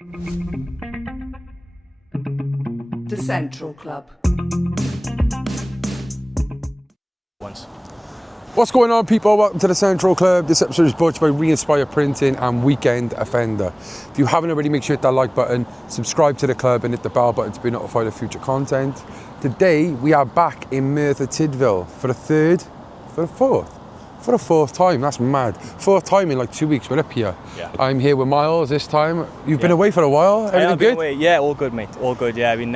The Central Club. What's going on, people? Welcome to the Central Club. This episode is brought to you by Re-Inspire Printing and Weekend Offender. If you haven't already, make sure you hit that like button, subscribe to the club and hit the bell button to be notified of future content. Today we are back in Merthyr Tydfil for the fourth time. That's mad. Fourth time in like 2 weeks. We're up here. Yeah. I'm here with Miles this time. You've been away for a while. Everything good? Away. Yeah, all good, mate. All good. Yeah, I've been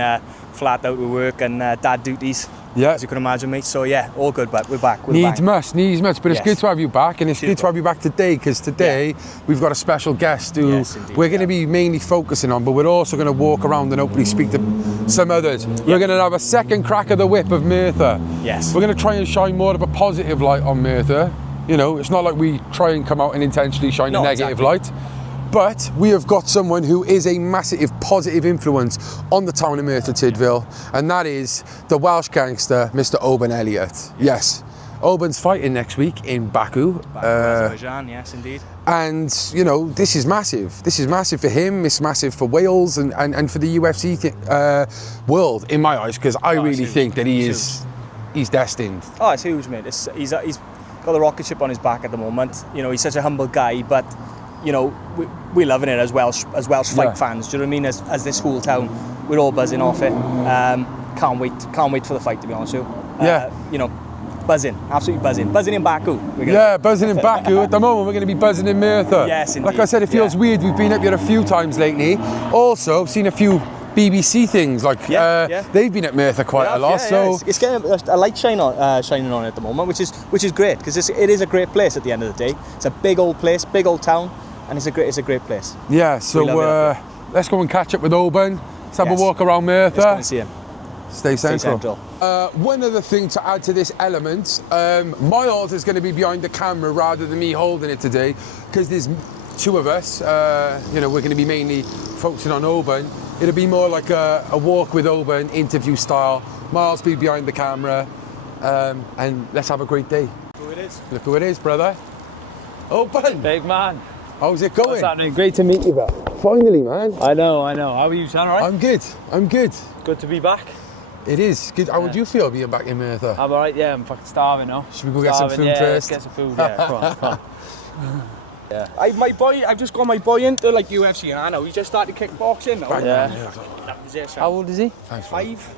flat out with work and dad duties. Yeah, as you can imagine, mate. So yeah, all good, but we're back. Needs must. But it's good to have you back, and it's good to have you back today, because today we've got a special guest who we're going to be mainly focusing on, but we're also going to walk around and hopefully speak to some others. We're going to have a second crack of the whip of Merthyr. Yes. We're going to try and shine more of a positive light on Merthyr. You know, it's not like we try and come out and intentionally shine a negative light. But we have got someone who is a massive positive influence on the town of Merthyr Tydfil, and that is the Welsh gangster, Mr. Oban Elliot. Yes. Oban's fighting next week in Baku. Azerbaijan, yes, indeed. And, you know, this is massive. This is massive for him, it's massive for Wales and for the UFC world, in my eyes, because I really think that he's destined. Oh, it's huge, mate. He's got the rocket ship on his back at the moment. You know, he's such a humble guy, but you know, we're loving it as Welsh fight fans. Do you know what I mean? As this whole town, we're all buzzing off it. Can't wait for the fight, to be honest with you. You know, buzzing, absolutely buzzing in Baku. Buzzing in Baku. At the moment, we're going to be buzzing in Merthyr. Yes, indeed. Like I said, it feels weird. We've been up here a few times lately. Also, seen a few BBC things, like they've been at Merthyr quite a lot. So it's getting a light shining on it at the moment, which is great, because it is a great place at the end of the day. It's a big old place, big old town. And it's a great place. Yeah, so let's go and catch up with Oban. Let's have a walk around Merthyr. Let's go and see him. Stay central. One other thing to add to this element, Miles is going to be behind the camera rather than me holding it today, because there's two of us. You know, we're going to be mainly focusing on Oban. It'll be more like a walk with Oban, interview style. Miles be behind the camera, and let's have a great day. Look who it is. Look who it is, brother. Oban. Big man. How's it going? What's happening? Great to meet you, bro. Finally, man. I know. How are you, son? All right? I'm good. Good to be back. It is good. How would you feel being back in Merthyr? I'm all right, yeah. I'm fucking starving now. Should we go get some food first? Get some food, yeah. Come on. Yeah. I've just got my boy into like UFC, and I know he just started kickboxing now. Yeah. How old is he? 5.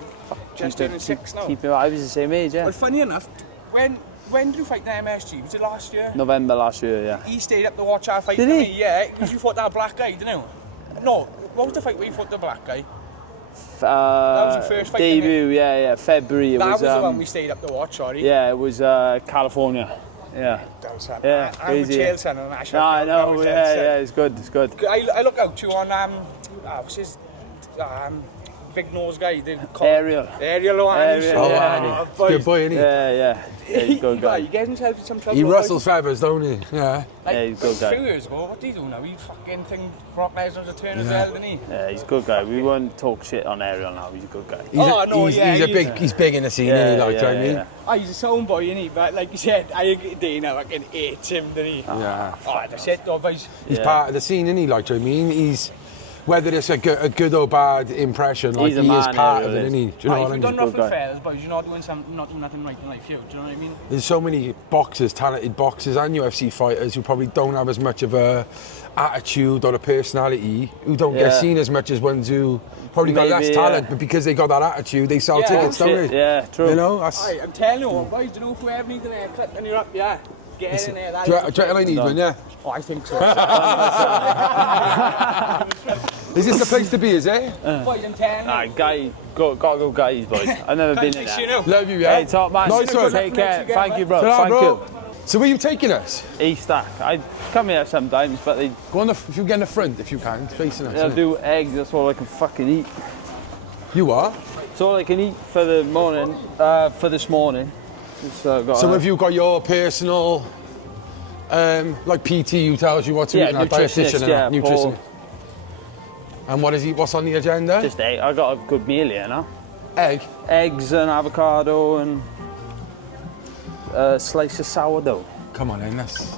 Just turning 6 now. I was the same age, yeah. But funny enough, when did you fight the MSG? Was it last year? November last year, yeah. He stayed up to watch our fight. Did with he? Me, yeah, because you fought that black guy, didn't you? No, what was the fight where you fought the black guy? That was your first fight, debut, yeah, February. That was the one we stayed up to watch, sorry. Yeah, it was California. Yeah. I'm a chill son and I I know, yeah, it's good. I look out to you on what's his big nose guy, Ariel. Good boy, isn't he? Yeah, he's a good guy. He gets himself in some trouble. He rustles feathers, don't he? Yeah. He's a good guy. A few years ago, what did he do now? He fucking think Brock Lesnar's a turn as well, didn't he? Yeah, he's a good guy. We won't talk shit on Ariel now. He's a good guy. He's big in the scene, isn't he? Like, do you know what I mean? Oh, he's a sound boy, isn't he? But like you said, Dana fucking hates him, didn't he? Yeah. Oh, that's it, though, boys. He's part of the scene, isn't he? Like, do you know what I mean? He's, whether it's a good or bad impression, like, he is part of it, isn't he? Do you know what I mean? If you've done nothing fair, boys, you're not doing nothing right in life, do you know what I mean? There's so many talented boxers and UFC fighters who probably don't have as much of a attitude or a personality, who don't get seen as much as ones who probably got less talent, but because they got that attitude, they sell tickets, don't they? Yeah, true. You know, I'm telling you what, boys, do you know if we ever need an haircut and you're up, get in there. Do you reckon I need one, yeah? Oh, I think so. Is this the place to be, is it? Boys, I'm telling you. Gotta go guys, boys. I've never been in there. Love you, yeah? Hey, top man. Nice one. Take care. Thank you, bro. Ta-ra, Thank you. So where are you taking us? E-Stack. I come here sometimes, but they... Go on if you get in the front, if you can, facing us. They'll do eggs, that's all I can fucking eat. You are? That's all I can eat for the morning, for this morning. So have you got your personal, like PT who tells you what to eat, and a dietitian and nutrition? And what's on the agenda? Just egg. I got a good meal here now. Egg? Eggs and avocado and a slice of sourdough. Come on in, let's...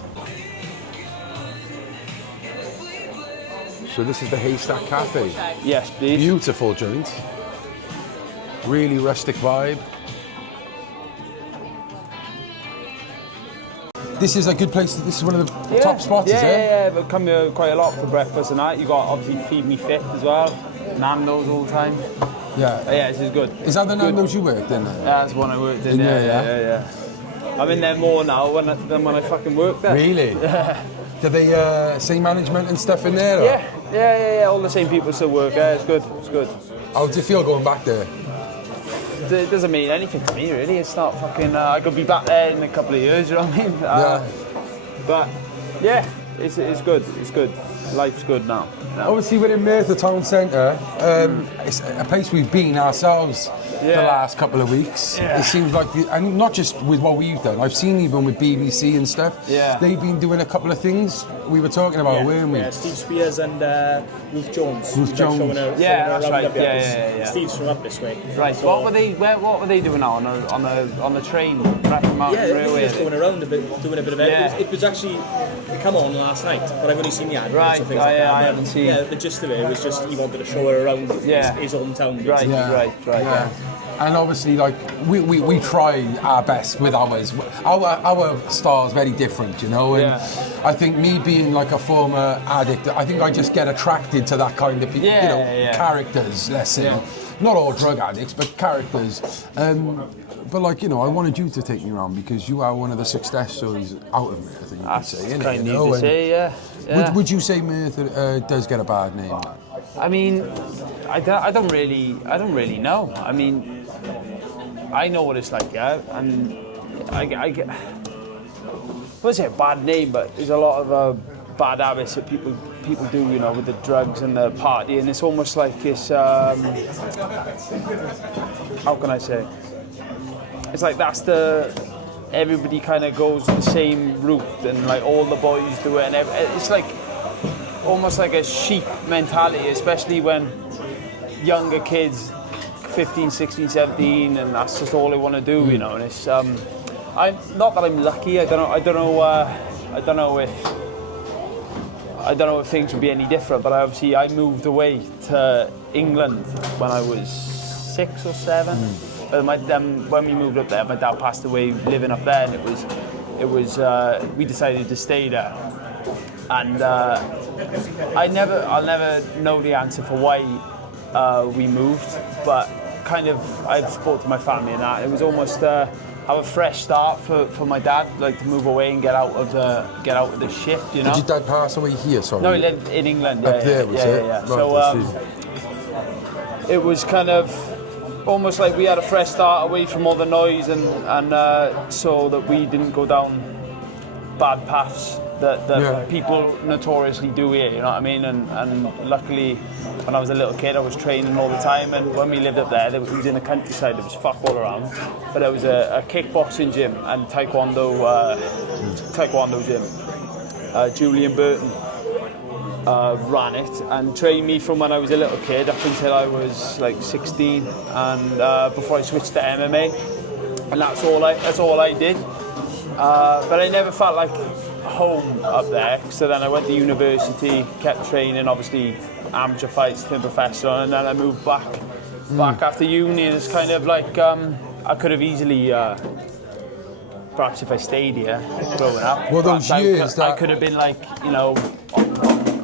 So this is the Haystack Cafe. Yes, please. Beautiful joint. Really rustic vibe. This is a good place. This is one of the top spots, is it? Yeah. But come here quite a lot for breakfast and that. You got obviously Feed Me Fit as well. Nando's all the time. Yeah. Yeah, this is good. Is that the Nando's you worked in? Yeah, that's the one I worked in. Yeah. I'm in there more now than when I fucking worked there. Really? Do they same management and stuff in there? Or? Yeah. All the same people still work there. It's good. How do you feel going back there? It doesn't mean anything to me, really. It's not fucking. I could be back there in a couple of years. You know what I mean? But yeah, it's good. It's good. Life's good now. Obviously, we're in Merthyr Town Centre. It's a place we've been ourselves the last couple of weeks. Yeah. It seems like, and not just with what we've done. I've seen even with BBC and stuff. Yeah. They've been doing a couple of things we were talking about, weren't we? Yeah, Steve Spears and Ruth Jones. Ruth Jones. Showing her That's around right. up here, Yeah. 'cause Steve's from up this way. Right. So what were they doing now on the train? Mountain Yeah, he Railway? was going around a bit, doing a bit of it. Yeah. It was actually, it come on last night, but I've only seen the ad. Right, and things like that. I But, haven't seen. Yeah, the gist of it was just he wanted to show her around his hometown. Right. Yeah. And obviously, like we try our best with ours. Our style's very different, you know. And I think me being like a former addict, I think I just get attracted to that kind of people, characters. Let's say, not all drug addicts, but characters. But like I wanted you to take me around because you are one of the success stories out of Merthyr. I think you could say, innit? Kind of to say, yeah. Would you say Merthyr does get a bad name? I mean, I don't really know. I mean, I know what it's like, and I get. I wouldn't say a bad name, but there's a lot of bad habits that people do, with the drugs and the party, and it's almost like this. How can I say? It's like everybody kind of goes the same route, and like all the boys do it, and it's like almost like a sheep mentality, especially when younger kids, 15, 16, 17, and that's just all they want to do, And it's I'm not that I'm lucky. I don't know if things would be any different, but I moved away to England when I was 6 or 7. When we moved up there, my dad passed away living up there, and it was we decided to stay there, and I'll never know the answer for why we moved, but kind of I've spoke to my family and that it was almost have a fresh start for my dad, like to move away and get out of the shit, Did your dad pass away here? Sorry. No, he lived in England. Up there, was it? Yeah. Right, So it was kind of almost like we had a fresh start away from all the noise and so that we didn't go down bad paths that people notoriously do here, you know what I mean? And luckily, when I was a little kid, I was training all the time, and when we lived up there, it was in the countryside, there was fuck all around, but there was a kickboxing gym and taekwondo gym. Julian Burton ran it and trained me from when I was a little kid up until I was like 16, and before I switched to MMA, and that's all I did. But I never felt like home up there. So then I went to university, kept training, obviously amateur fights, turned professional, and then I moved back after uni. And it's kind of like I could have easily, perhaps if I stayed here growing up, well, those years I could have been like,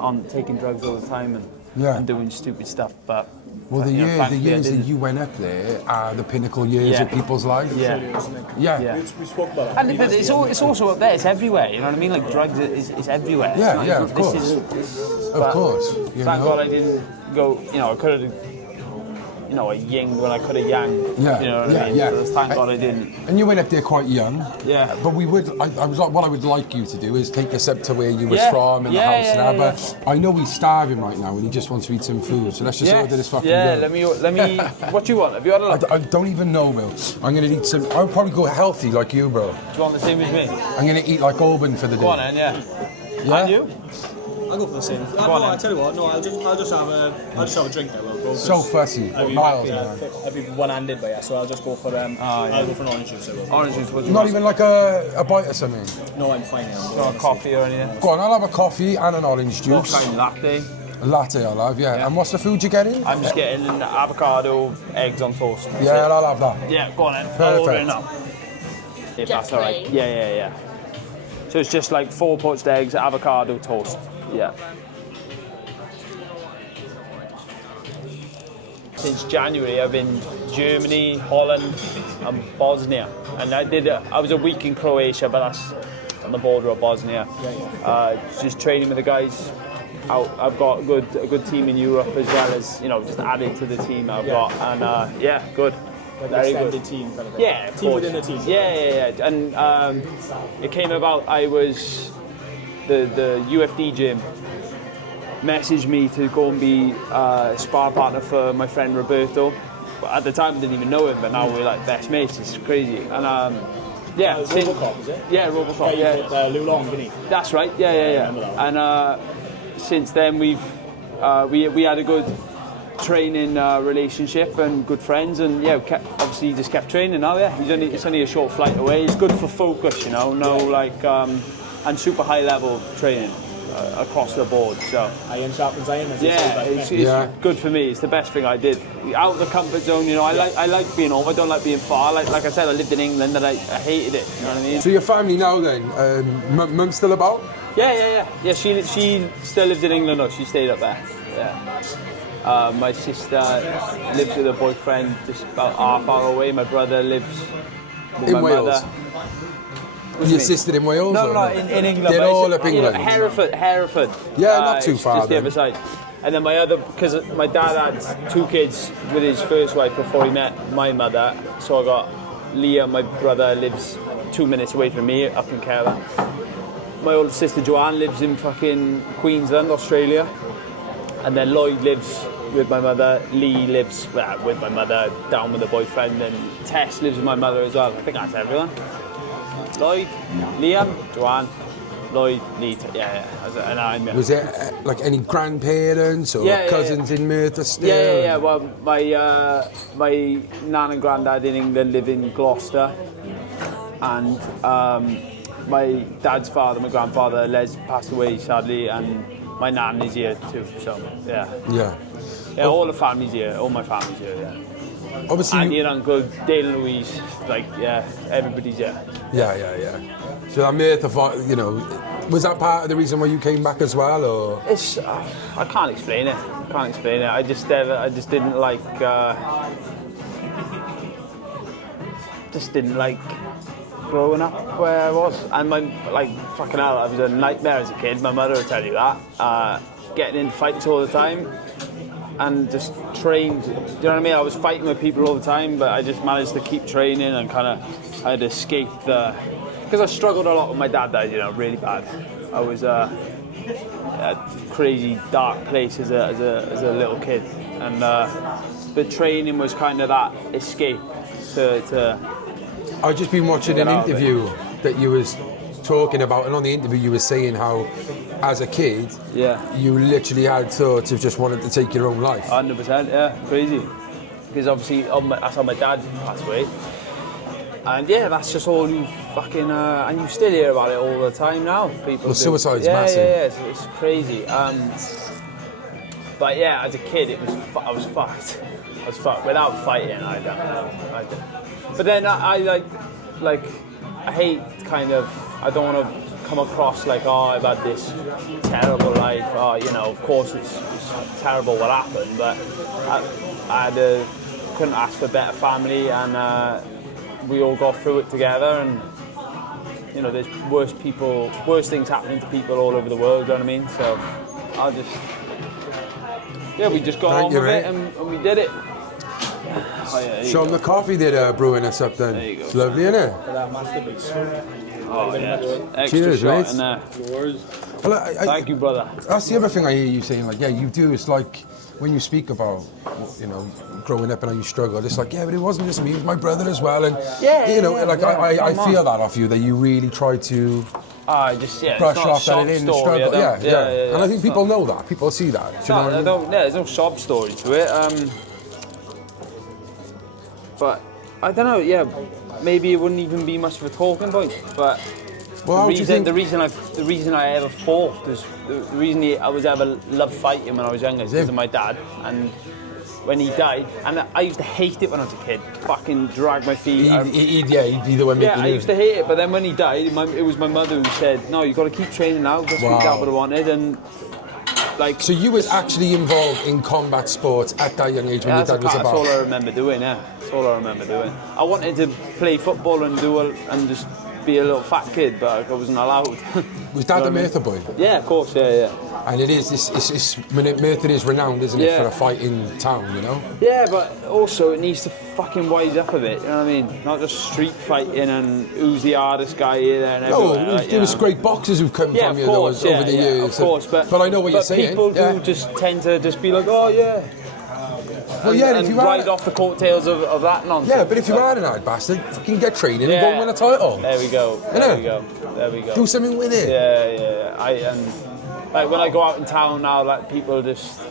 on taking drugs all the time and doing stupid stuff, but. Well, the years that you went up there are the pinnacle years of people's life. Yeah. We spoke about that. And it's also up there. It's everywhere. You know what I mean? Like drugs is everywhere. Yeah, of course. Of course. Thank God I didn't go. I could have. I yinged when I could have yanged. You know what I mean? So thank God I didn't. And you went up there quite young. Yeah. But we would. What I would like you to do is take us up to where you was from and the house now. But I know he's starving right now and he just wants to eat some food. So let's just order this fucking. Yeah. Let me. What do you want? Have you had a look? I don't even know, Will. I'm gonna eat some. I'll probably go healthy like you, bro. Do you want the same as me? I'm gonna eat like Oban for the day. Go on then, yeah. And you? I'll go for the same. I tell you what. No, I'll just have a drink there. So fussy. Miles, man. I'd be one-handed by you, so I'll just go for I'll go for an orange juice. Orange juice. What do you Not want? even like a bite or something. No, I'm fine. Not a coffee or anything. Go on, I'll have a coffee and an orange What juice. kind? Latte. A latte I'll have, yeah. And what's the food you're getting? I'm just getting an avocado, eggs on toast. Yeah, I'll have that. Yeah, go on then. Perfect. I'll order it now. If that's all right. Yeah. So it's just like 4 poached eggs, avocado, toast. Yeah. Since January, I've been Germany, Holland, and Bosnia. And I was a week in Croatia, but that's on the border of Bosnia. Just training with the guys. I've got a good team in Europe as well as, just added to the team I've got. And good. Like very extended good team kind of thing. Yeah, of team course. within the team. Yeah. And it came about, I was, the UFD gym messaged me to go and be a spar partner for my friend Roberto. But at the time I didn't even know him, but now we're like best mates. It's crazy. And Robocop, is it? Yeah, Robocop. Yeah, Lou Long, didn't he? That's right. Yeah. And since then we had a good training relationship and good friends, and obviously just kept training now. Yeah, it's only a short flight away. It's good for focus, and super high level training across the board. So iron sharpens iron. It's good for me. It's the best thing I did. Out of the comfort zone, I like being home. I don't like being far. Like I said, I lived in England and I hated it. You know what I mean? So your family now then, mum's still about? Yeah. She still lives in England though. She stayed up there. Yeah. My sister lives with her boyfriend just about half hour away. My brother lives with in my Wales. mother. Your sister in Wales? No, in England. They're all up England. Hereford. Yeah, not too far. Just the other side. And then because my dad had 2 kids with his first wife before he met my mother. So I got Liam, my brother, lives 2 minutes away from me, up in Cardiff. My older sister Joanne lives in fucking Queensland, Australia. And then Lloyd lives with my mother. Lee lives with my mother, down with her boyfriend. And Tess lives with my mother as well. I think that's everyone. Lloyd, Liam, Joanne, Lloyd, Lee, and I'm. Was there like any grandparents or cousins in Merthyr still? Yeah. Well, my nan and granddad in England live in Gloucester, and my dad's father, my grandfather, Les, passed away sadly, and my nan is here too. So yeah, all the families here, all my family's here. Yeah. Obviously, Auntie and Uncle, Dale and Louise, everybody's here. Yeah. So that Merthyr, was that part of the reason why you came back as well, or? It's I can't explain it. I just didn't like growing up where I was, and fucking hell, I was a nightmare as a kid. My mother would tell you that. Getting in fights all the time. And just trained, do you know what I mean? I was fighting with people all the time, but I just managed to keep training and I had escaped because I struggled a lot with my dad died, really bad. I was a crazy dark place as a little kid, and the training was kind of that escape to I've just been watching an interview that you was talking about, and on the interview you were saying how as a kid you literally had thoughts of just wanting to take your own life. 100%, yeah, crazy, because obviously that's how my dad passed away, and that's just all you fucking and you still hear about it all the time now. People suicide's massive. It's crazy, but as a kid I was fucked without fighting. I don't. But then I hate I don't want to come across like, I've had this terrible life. Of course it's terrible what happened, but I couldn't ask for a better family, and we all got through it together. And there's worse things happening to people all over the world. You know what I mean? So I'll just we just got on with it, and we did it. Sean, the coffee they're brewing us up then. There you go. It's lovely, isn't it? For that masterpiece. Extra Cheers, shot mate. in there. Well, Thank you, brother. That's the other thing I hear you saying, you do. It's like when you speak about, growing up and how you struggled. It's like, but it wasn't just me; it was my brother as well. And I feel that off you, that you really try to brush off that it in the struggle. Yeah. And I think people know that. People see that. Do you know what I mean? There's no sob story to it. But I don't know. Maybe it wouldn't even be much of a talking point. But Well, the reason I ever fought was the reason I was ever loved fighting when I was younger is because of my dad. And when he died, and I used to hate it when I was a kid. Fucking drag my feet. He'd be the one making I used to hate it, but then when he died, it was my mother who said, "No, you got to keep training now." That's what Dad would have wanted, and like. So you was actually involved in combat sports at that young age when your dad was about. That's all I remember doing. Yeah, that's all I remember doing. I wanted to play football and just be a little fat kid, but I wasn't allowed. Was Dad a Merthyr boy? Yeah, of course. Yeah. And Merthyr is renowned, isn't it, for a fighting town, you know? Yeah, but also it needs to fucking wise up a bit, you know what I mean? Not just street fighting and who's the hardest guy here, there and everywhere. No, there was great boxers who've come from you over the years. Of course, but I know what you're saying. People do just tend to just be like, oh yeah. Well, yeah, and ride off the coattails of that nonsense. Yeah, but if you are an hard bastard, fucking get training and go and win a title. There we go. There we go. Do something with it. Yeah. Like when I go out in town now, like people just. Do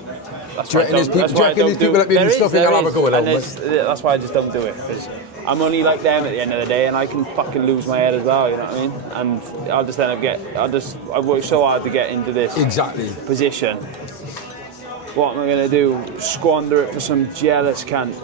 you reckon there's people that maybe stuff in Avocado? And that's why I just don't do it, because I'm only like them at the end of the day, and I can fucking lose my head as well. You know what I mean? And I'll just end up I work so hard to get into this position. What am I going to do? Squander it for some jealous cunt?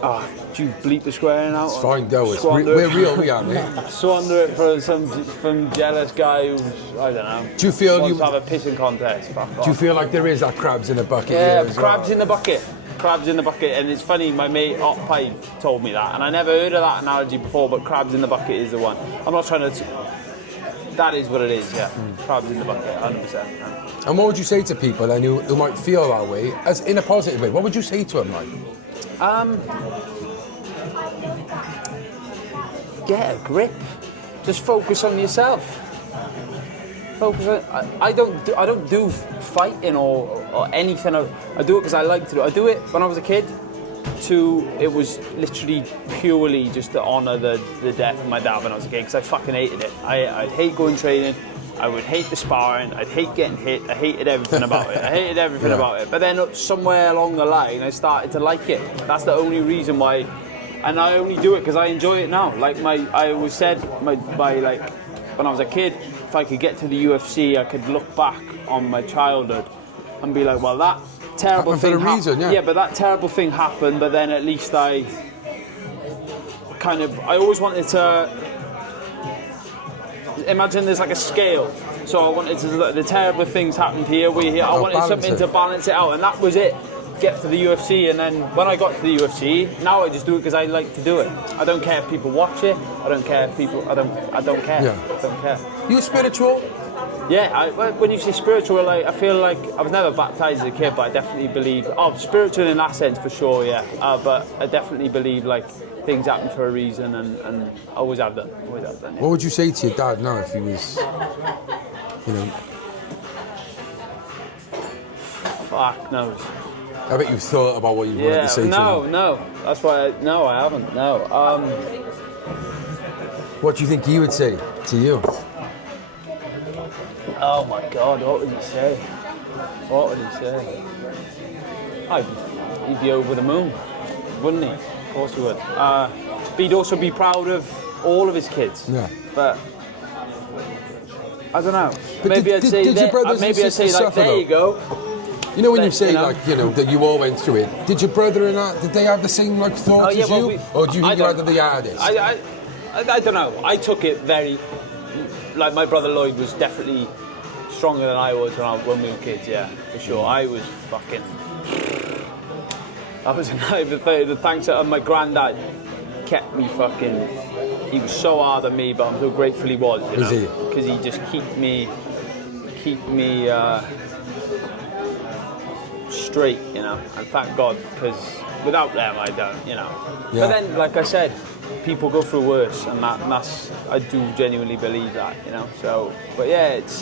Do you bleep the squaring out? It's fine, though. We're real, we are, mate. Squander it for some jealous guy who's, I don't know. Do you feel wants to have a pissing contest? Fuck off. Do you feel like there is that crabs in the bucket? Yeah, crabs in the bucket. Crabs in the bucket, and it's funny. My mate Hot Pipe told me that, and I never heard of that analogy before. But crabs in the bucket is the one. I'm not trying to. That is what it is. Yeah, crabs in the bucket, 100%. And what would you say to people then who might feel that way, as in a positive way? What would you say to them, like? Get a grip. Just focus on yourself. Focus on. I don't do fighting or anything. I do it because I like to do it. I do it when I was a kid. It was literally purely just to honour the death of my dad when I was a kid, because I fucking hated it. I'd hate going training. I would hate the sparring. I'd hate getting hit. I hated everything about it. I hated everything about it. But then somewhere along the line, I started to like it. That's the only reason why. And I only do it because I enjoy it now. Like I always said, when I was a kid, if I could get to the UFC, I could look back on my childhood and be like, well, that terrible thing happened. Yeah, but that terrible thing happened. But then at least I always wanted to. Imagine there's like a scale. So I wanted to look, the terrible things happened here, I wanted something to balance it out, and that was it. Get to the UFC, and then when I got to the UFC, now I just do it because I like to do it. I don't care if people watch it. I don't care if people. I don't care. Yeah. I don't care. You spiritual? Yeah. When you say spiritual, I feel like I was never baptized as a kid, but I definitely believe. Spiritual in that sense for sure. Yeah. But I definitely believe things happen for a reason, and always have done. Yeah. What would you say to your dad now if he was, Fuck knows. I bet you've thought about what you wanted to say to him. No. That's why. I haven't. No. What do you think he would say to you? Oh my God! What would he say? He'd be over the moon, wouldn't he? Of course he would. But he'd also be proud of all of his kids. Yeah. But I don't know. But maybe I'd say there you go. You know when you say that you all went through it. Did your brother and that? Did they have the same thoughts as you, or do you think you had the hardest? I don't know. I took it very. Like my brother Lloyd was definitely stronger than I was when we were kids. Yeah, for sure. I was fucking. I was the thanks that my granddad kept me fucking. He was so hard on me, but I'm so grateful he was. Was he? Because he just keep me straight, and thank God, because without them I don't, Yeah. But then, like I said, people go through worse, and that's I do genuinely believe that, So, but yeah, it's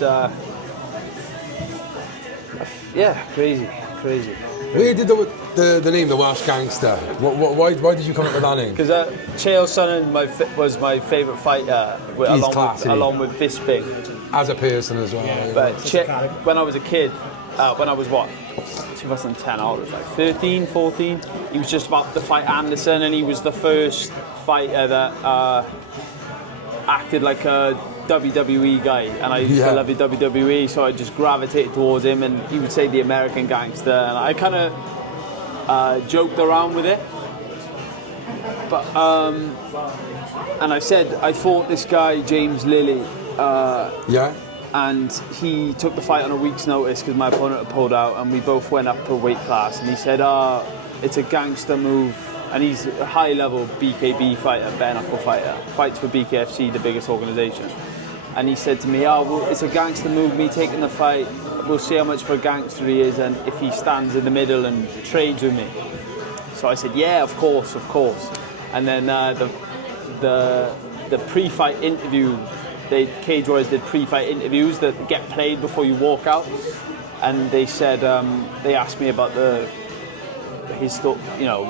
crazy. Where did the name, the Welsh Gangster? Why did you come up with that name? Because Chael Sonnen was my favourite fighter, along with Bisping. As a person as well. But when I was a kid, when I was 2010, I was like 13, 14. He was just about to fight Anderson, and he was the first fighter that acted like a WWE guy, and I used to love the WWE, so I just gravitated towards him, and he would say the American Gangster, and I kind of joked around with it. But and I said I fought this guy James Lilly. And he took the fight on a week's notice because my opponent had pulled out, and we both went up a weight class. And he said, it's a gangster move. And he's a high-level BKB fighter, bare-knuckle fighter. Fights for BKFC, the biggest organisation. And he said to me, well, it's a gangster move, me taking the fight. We'll see how much of a gangster he is and if he stands in the middle and trades with me. So I said, yeah, of course. And then the pre-fight interview, Cage Warriors did pre-fight interviews that get played before you walk out, and they said they asked me about his thought,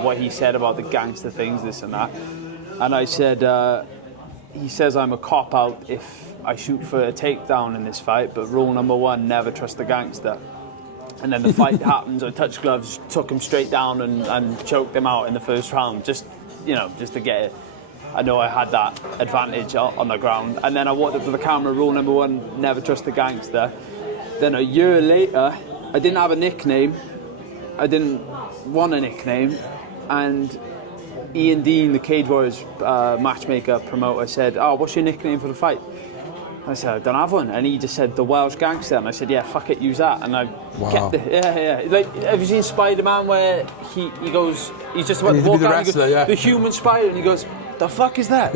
what he said about the gangster things, this and that, and I said he says I'm a cop out if I shoot for a takedown in this fight, but rule number 1, never trust the gangster. And then the fight happens. I touched gloves, took him straight down and choked him out in the first round, just to get it. I know I had that advantage on the ground. And then I walked up to the camera, rule number 1, never trust the gangster. Then a year later, I didn't have a nickname. I didn't want a nickname. And Ian Dean, the Cage Warriors matchmaker, promoter, said, what's your nickname for the fight? I said, I don't have one. And he just said, the Welsh Gangster. And I said, yeah, fuck it, use that. And I kept it. Yeah. Like, have you seen Spider-Man where he goes, he's just about to walk out, the human spider, and he goes, the fuck is that?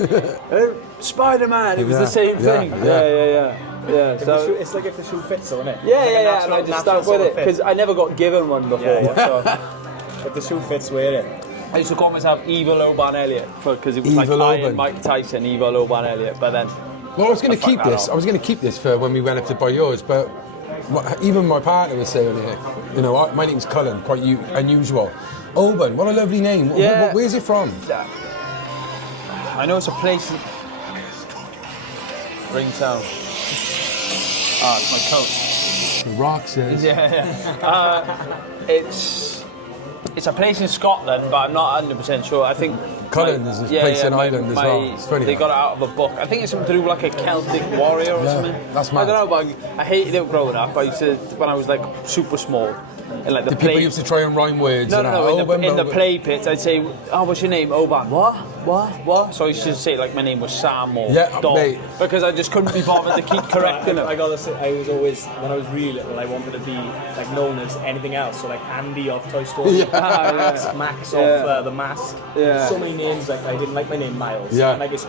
Spider-Man. It was the same thing. Yeah. So it's like if the shoe fits, isn't it? Yeah. And I just stuck with it because I never got given one before. So if the shoe fits, wear it. I used to call myself Evil Oban Elliot because it was like Mike Tyson, Evil Oban Elliot. But then, well, I was going to keep this. I was going to keep this for when we went up to buy yours, but even my partner was saying it. My name's Cullen, quite unusual. Oban, what a lovely name. Yeah. Where's it from? I know it's a place. Ringtone. It's my coat. The Rock says. Yeah. It's a place in Scotland, but I'm not 100% sure. I think Cullen is a place in Ireland as well. It's funny. They got it out of a book. I think it's something to do with like a Celtic warrior or something. That's mad. I don't know, but I hated it growing up. I used to, when I was like super small. In like the people used to try and rhyme words. No. In the play pit, I'd say, what's your name? Oban. What? So I used to say like my name was Sam or Dom, because I just couldn't be bothered to keep correcting them. I gotta say, I was always, when I was really little, I wanted to be like known as anything else. So like Andy of Toy Story, Max of The Mask. So many names. Like I didn't like my name Miles. Yeah. And like it's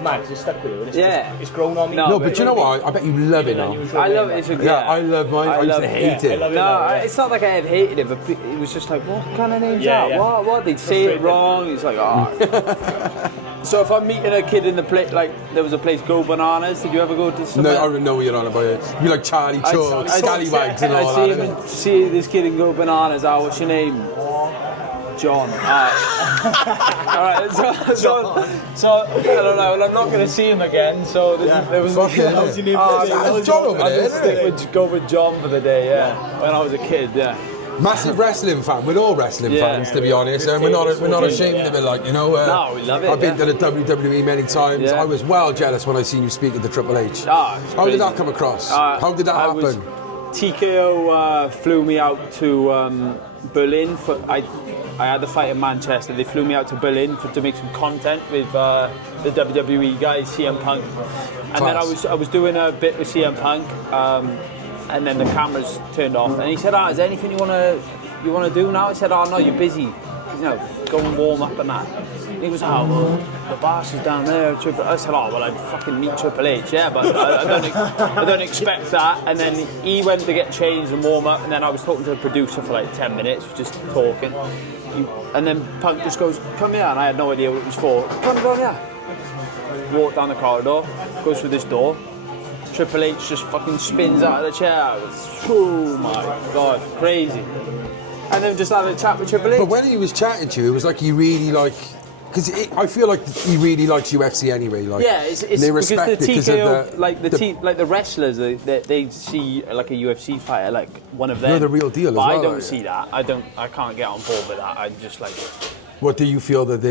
mad. It's stuck with you. And it's grown on me. No, but you know what? I bet you love it now. I love it. I love mine. I used to hate it. It's not like I had hated it, but it was just like, what kind of name's that? What? They'd say it wrong. It's like, So if I'm meeting a kid in the place, like there was a place, Go Bananas. Did you ever go to some? No, I don't know what you're on about. You'd be like Charlie Chuck, Scallywags and all that. I see this kid in Go Bananas. What's your name? John. Alright, so I don't know, and I'm not going to see him again, so there was John over there, go with John for the day, when I was a kid, Massive wrestling fan. We're all wrestling fans, to be honest, and we're not ashamed of it. Like no, we love it. I've been to the WWE many times. I was well jealous when I seen you speak at the Triple H. How did that come across? How did that happen? TKO flew me out to Berlin for I had the fight in Manchester. They flew me out to Berlin to make some content with the WWE guys, CM Punk, and then I was doing a bit with CM Punk, and then the cameras turned off, and he said, "Is there anything you want to do now?" I said, "Oh no, you're busy. Go and warm up and that." And he was, the boss is down there. I said, well, I'd fucking meet Triple H, but I don't expect that. And then he went to get changed and warm up, and then I was talking to the producer for like 10 minutes, just talking. And then Punk just goes, "Come here," and I had no idea what it was for. "Come down here." Walk down the corridor, goes through this door. Triple H just fucking spins out of the chair. Oh my God, crazy. And then just had a chat with Triple H. But when he was chatting to you, it was like he really because I feel like he really likes UFC anyway. It's they respect because it TKO, like the wrestlers, they see like a UFC fighter like one of them. You're the real deal, but as well. I don't see that. I can't get on board with that. I just like. What do you feel that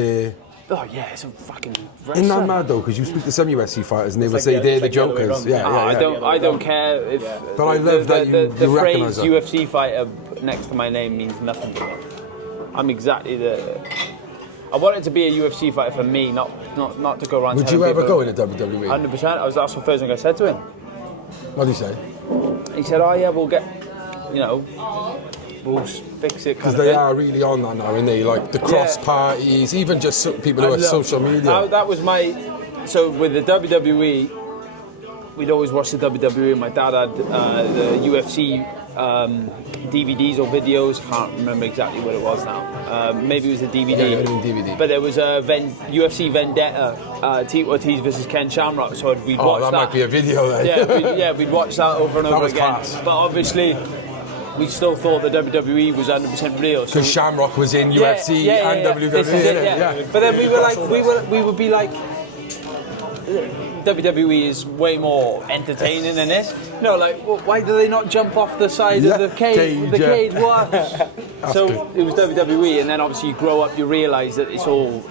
Oh yeah, it's a fucking wrestler. Isn't that mad though? Because you speak to some UFC fighters and they would like say the- they're it's the like the other way jokers. around. I don't care if. But I love that you recognise phrase that. UFC fighter next to my name means nothing to me. I'm exactly the. I want it to be a UFC fighter for me, not to go around. Would you telling ever people- go in a WWE? 100%. That's the first thing I said to him. What do you say? He said, "Oh yeah, we'll get, we'll fix it." Because they are really on that now, aren't they? Like the cross parties, even just people who are social media. That was my. So with the WWE, we'd always watch the WWE. My dad had the UFC DVDs or videos. Can't remember exactly what it was now. Maybe it was a DVD. Yeah, it would have been DVD. But there was a UFC Vendetta, Tito Ortiz versus Ken Shamrock. So we'd watch that. That might be a video then. We'd watch that over and over was again. class. But obviously, we still thought the WWE was 100% real. So Because Shamrock was in UFC and WWE. This is it, yeah. But then we would be like, WWE is way more entertaining than this. No, like, why do they not jump off the side of the cage? What? So it was WWE, and then obviously you grow up, you realise that it's all,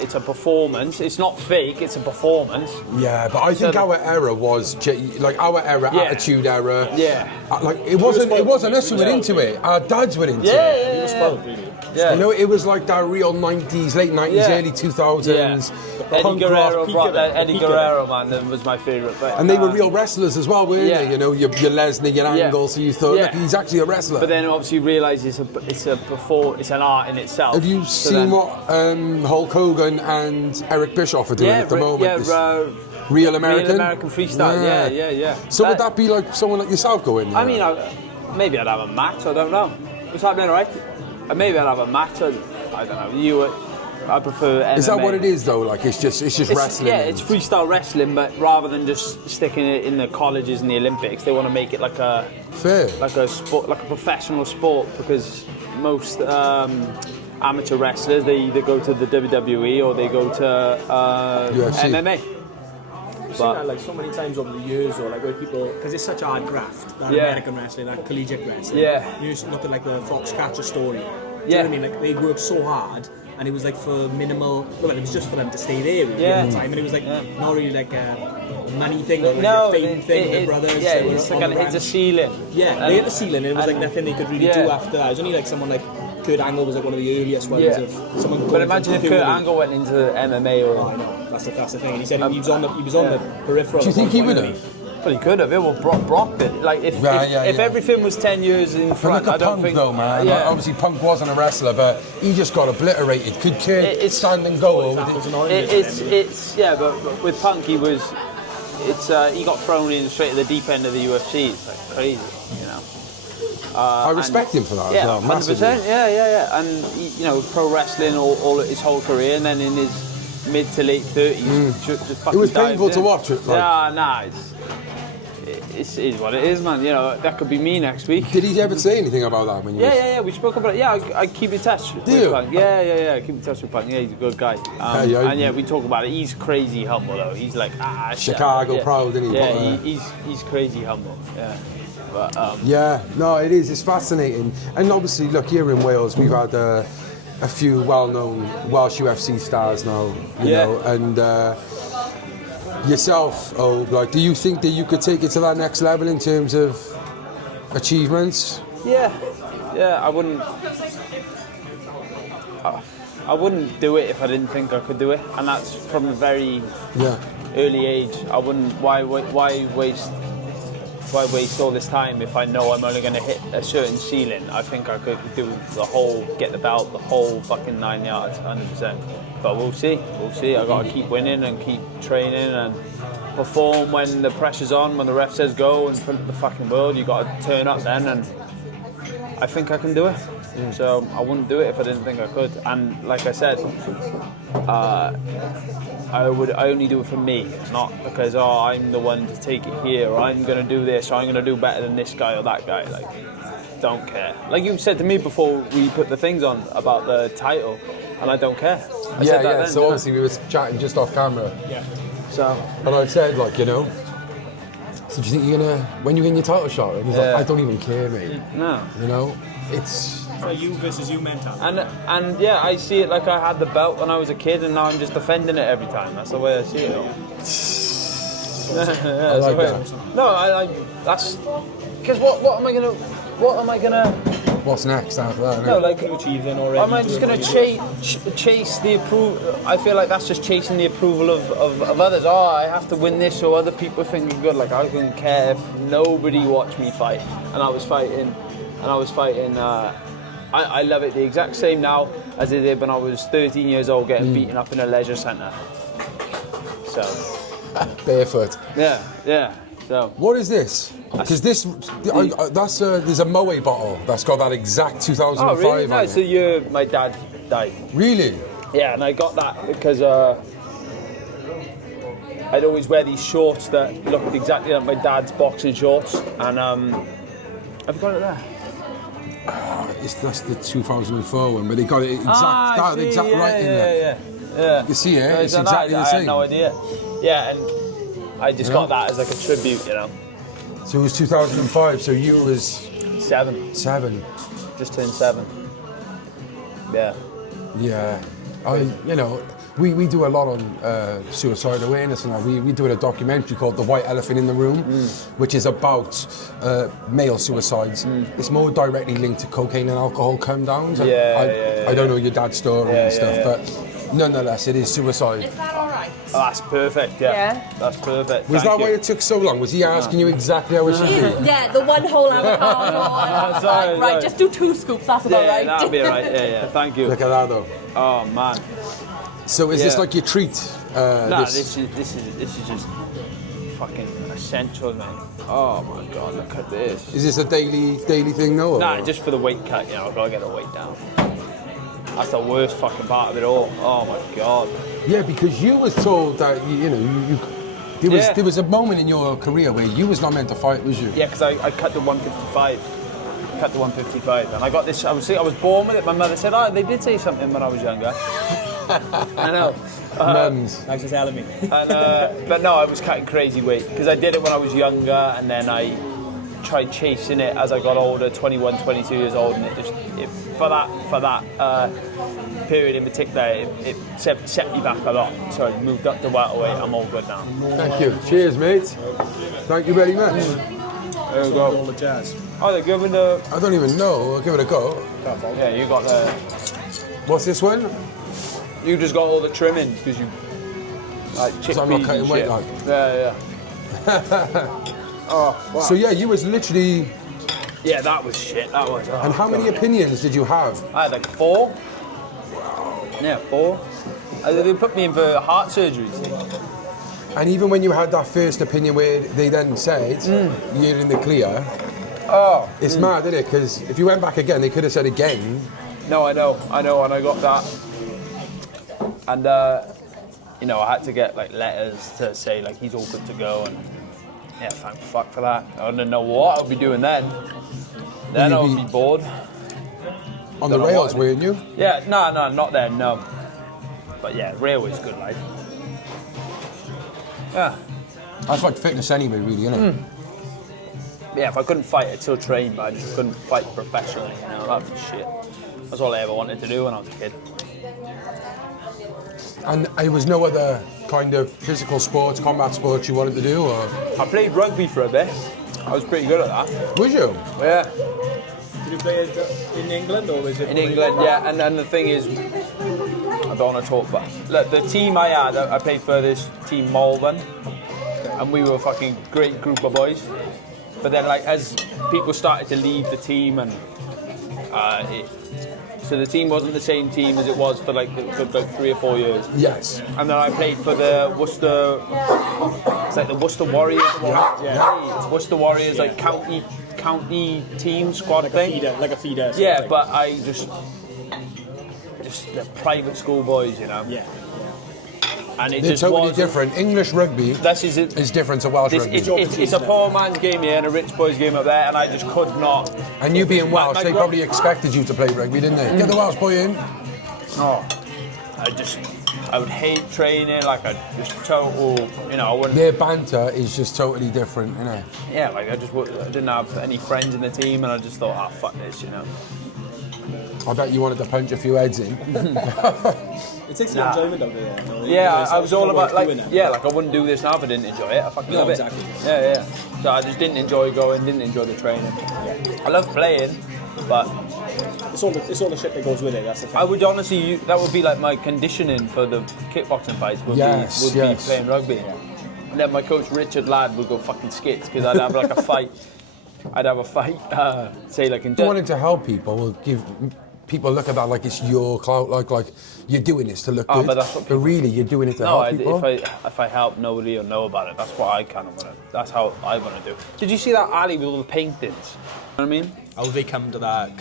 it's a performance. It's not fake, it's a performance. Yeah, but I think our era was like our era, attitude era. Yeah. Like it wasn't us who were into it. Our dads were into it. We were spoiled, really. Yeah. You know, it was like that real 90s, late 90s, early 2000s. Eddie Guerrero brought that. peak Eddie of it. Guerrero, man, that was my favourite. And they were real wrestlers as well, weren't they? You know, your Lesnar, your Angle, so you thought, look, he's actually a wrestler. But then obviously you realise it's an art in itself. Have you seen what Hulk Hogan and Eric Bischoff are doing at the moment? Real American? Real American freestyle, yeah. So would that be like someone like yourself going? I mean, maybe I'd have a match, I don't know. What's happening, right? Maybe I'd have a match, I don't know. I prefer MMA. Is that what it is though? Like it's just wrestling? Yeah, it's freestyle wrestling, but rather than just sticking it in the colleges and the Olympics, they want to make it like a sport, like a professional sport, because most amateur wrestlers, they either go to the WWE or they go to MMA. I've seen that like so many times over the years, or like where people, because it's such a hard graft, that American wrestling, that collegiate wrestling. Yeah. You just look at like the Foxcatcher story. Do you know what I mean? Like they worked so hard, and it was like for minimal. Well, it was just for them to stay there really at the time, and it was like not really like a money thing, or like a fame thing. Their brothers. Yeah, it's like hit the ceiling. Yeah, they hit the ceiling, and it was like nothing they could really do after that. It was only like someone like Kurt Angle was like one of the earliest ones of someone. But imagine if Kurt Angle went into MMA or. Oh, I know. That's the thing. And he said he was on the peripheral. Do you think he would have? Well, he could have. Well, Brock did. Like if everything was 10 years in front, look at I don't Punk think. though, man. Like, obviously, Punk wasn't a wrestler, but he just got obliterated. Could Kurt stand and go? But with Punk, he got thrown in straight at the deep end of the UFC. It's like crazy, you know. I respect him for that as well. 100%. Yeah. And pro wrestling all his whole career, and then in his mid to late 30s, just fucking. It was painful to watch it. Like. It is what it is, man. You know, that could be me next week. Did he ever say anything about that when you? Yeah. We spoke about it. Yeah, I keep in touch with Punk. Yeah. Keep in touch with Punk. Yeah, he's a good guy. And we talk about it. He's crazy humble though. He's like Chicago proud, isn't he? Yeah, he's crazy humble. Yeah. But, it is. It's fascinating. And obviously, look, here in Wales, we've had a few well-known Welsh UFC stars now. You know, and yourself, do you think that you could take it to that next level in terms of achievements? Yeah. I wouldn't do it if I didn't think I could do it, and that's from a very early age. I wouldn't. Why waste all this time if I know I'm only going to hit a certain ceiling? I think I could do get the belt, the whole fucking 9 yards, 100%. But we'll see. I got to keep winning and keep training and perform when the pressure's on, when the ref says go in front of the fucking world. You got to turn up then, and I think I can do it. So I wouldn't do it if I didn't think I could. And like I said, I only do it for me, not because I'm the one to take it here, or I'm going to do this, or I'm going to do better than this guy or that guy. Like, don't care. Like you said to me before we put the things on about the title, and I don't care. I said that then, so obviously we were chatting just off camera. Yeah. So, and I said, so do you think you're gonna, when you win your title shot? And he's like, I don't even care, mate. No. You know, it's So you versus you mentality. And yeah, I see it like I had the belt when I was a kid, and now I'm just defending it every time. That's the way I see it. I like that. No, I that's because what am I gonna? What's next after that? No, like You achieve then already. am I just gonna chase the approval? I feel like that's just chasing the approval of others. Oh, I have to win this so other people think I'm good. Like I couldn't care if nobody watched me fight, and I was fighting. I love it the exact same now as I did when I was 13 years old, getting beaten up in a leisure centre. So. Barefoot. Yeah. So. What is this? Because there's a Moe bottle that's got that exact 2005 Oh, really? No, on it's the it. year my dad died. Really? Yeah, and I got that because I'd always wear these shorts that looked exactly like my dad's boxing shorts, and I've got it there. That's the 2004 one, but they got it exact right in there. Yeah. You see it? No, It's no, exactly the I same. had no idea. Yeah, and I just got that as like a tribute, you know. So it was 2005, so you was 7. 7. Just turned 7. Yeah. Yeah. We do a lot on suicide awareness, and we do a documentary called The White Elephant in the Room, which is about male suicides. It's more directly linked to cocaine and alcohol come downs. I don't know your dad's story and stuff, but nonetheless, it is suicide. Is that all right? Oh, that's perfect, yeah. That's perfect. Was Thank that why you. it took so long? Was he asking you exactly how it should be? Yeah, the one whole avocado. Sorry. Right, just do 2 scoops, that's about right. Yeah, that'll be right. Yeah. Thank you. Look at that though. Oh man. So is this like your treat? Nah, this is just fucking essential, man. Oh my god, look at this. Is this a daily thing, no? Nah, just for the weight cut, you know, I've got to get the weight down. That's the worst fucking part of it all. Oh my god. Yeah, because you was told that there was a moment in your career where you was not meant to fight, was you? Yeah, because I cut to 155. Cut to 155, and I got this. I was born with it. My mother said, "Oh, they did say something when I was younger." I know. Mums. Thanks for telling me. But no, I was cutting crazy weight because I did it when I was younger, and then I tried chasing it as I got older, 21, 22 years old, and for that period in particular, it set me back a lot. So I moved up to welterweight. I'm all good now. Thank you. Cheers, mate. Thank you very much. There we go. All the jazz. Oh, they're giving the. I don't even know. I'll give it a go. Yeah, you got the. What's this one? You just got all the trimmings because you like chickpeas So I'm not cutting and weight, shit. like. Yeah. Oh, wow. So yeah, you was literally. Yeah, that was shit. That was. Oh, And how many God. opinions did you have? I had like 4. Wow. Yeah, 4. They put me in for heart surgery. And even when you had that first opinion where they then said you're in the clear, it's mad, isn't it? Because if you went back again, they could have said again. No, I know, and I got that. And, I had to get, like, letters to say, like, he's all good to go, and, yeah, thank fuck for that. I didn't know what I would be doing then. Then I would be bored. On the rails, weren't you? Yeah, no, not then, no. But, yeah, railway's good, like. Yeah. That's like fitness anyway, really, isn't it? Yeah, if I couldn't fight, I'd still train, but I just couldn't fight professionally, you know, that'd be shit. That's all I ever wanted to do when I was a kid. And there was no other kind of physical sports, combat sports you wanted to do, or? I played rugby for a bit. I was pretty good at that. Was you? Yeah. Did you play it in England or was it? In England, yeah. And the thing is, I don't want to talk about. Look, the team I had, I played for this team Malvern, and we were a fucking great group of boys. But then, like, as people started to leave the team, and so the team wasn't the same team as it was for like 3 or 4 years. Yes. And then I played for the Worcester. It's like the Worcester Warriors. Yeah. Worcester Warriors, like county team squad thing. Like a feeder. Yeah, but I just the private school boys, you know. Yeah. And it They're just totally wasn't- different. English rugby This is it. is different to Welsh rugby. It's a poor man's game here and a rich boy's game up there, and I just could not. And you being Welsh, my they gro- probably expected you to play rugby, didn't they? Get the Welsh boy in. Oh, I would hate training, like I just total, I wouldn't. Their banter is just totally different, you know. Yeah, like I didn't have any friends in the team, and I just thought, fuck this, you know. I bet you wanted to punch a few heads in. It takes the enjoyment out of it. Yeah, I was all about like I wouldn't do this now if I didn't enjoy it. I fucking love exactly. it. Yeah. So I just didn't enjoy going, didn't enjoy the training. Yeah. I love playing, but it's all the shit that goes with it. That's the thing. I would honestly, that would be like my conditioning for the kickboxing fights. Would be playing rugby. Yeah. And then my coach Richard Ladd would go fucking skits because I'd have like a fight. Say like in. Wanting to help people will give people look at that like it's your clout, like you're doing this to look good. But that's what people, really, you're doing it to help people. If I help, nobody will know about it. That's what I kind of want to. That's how I want to do. Did you see that alley with all the paintings? You know what I mean? How they come to that?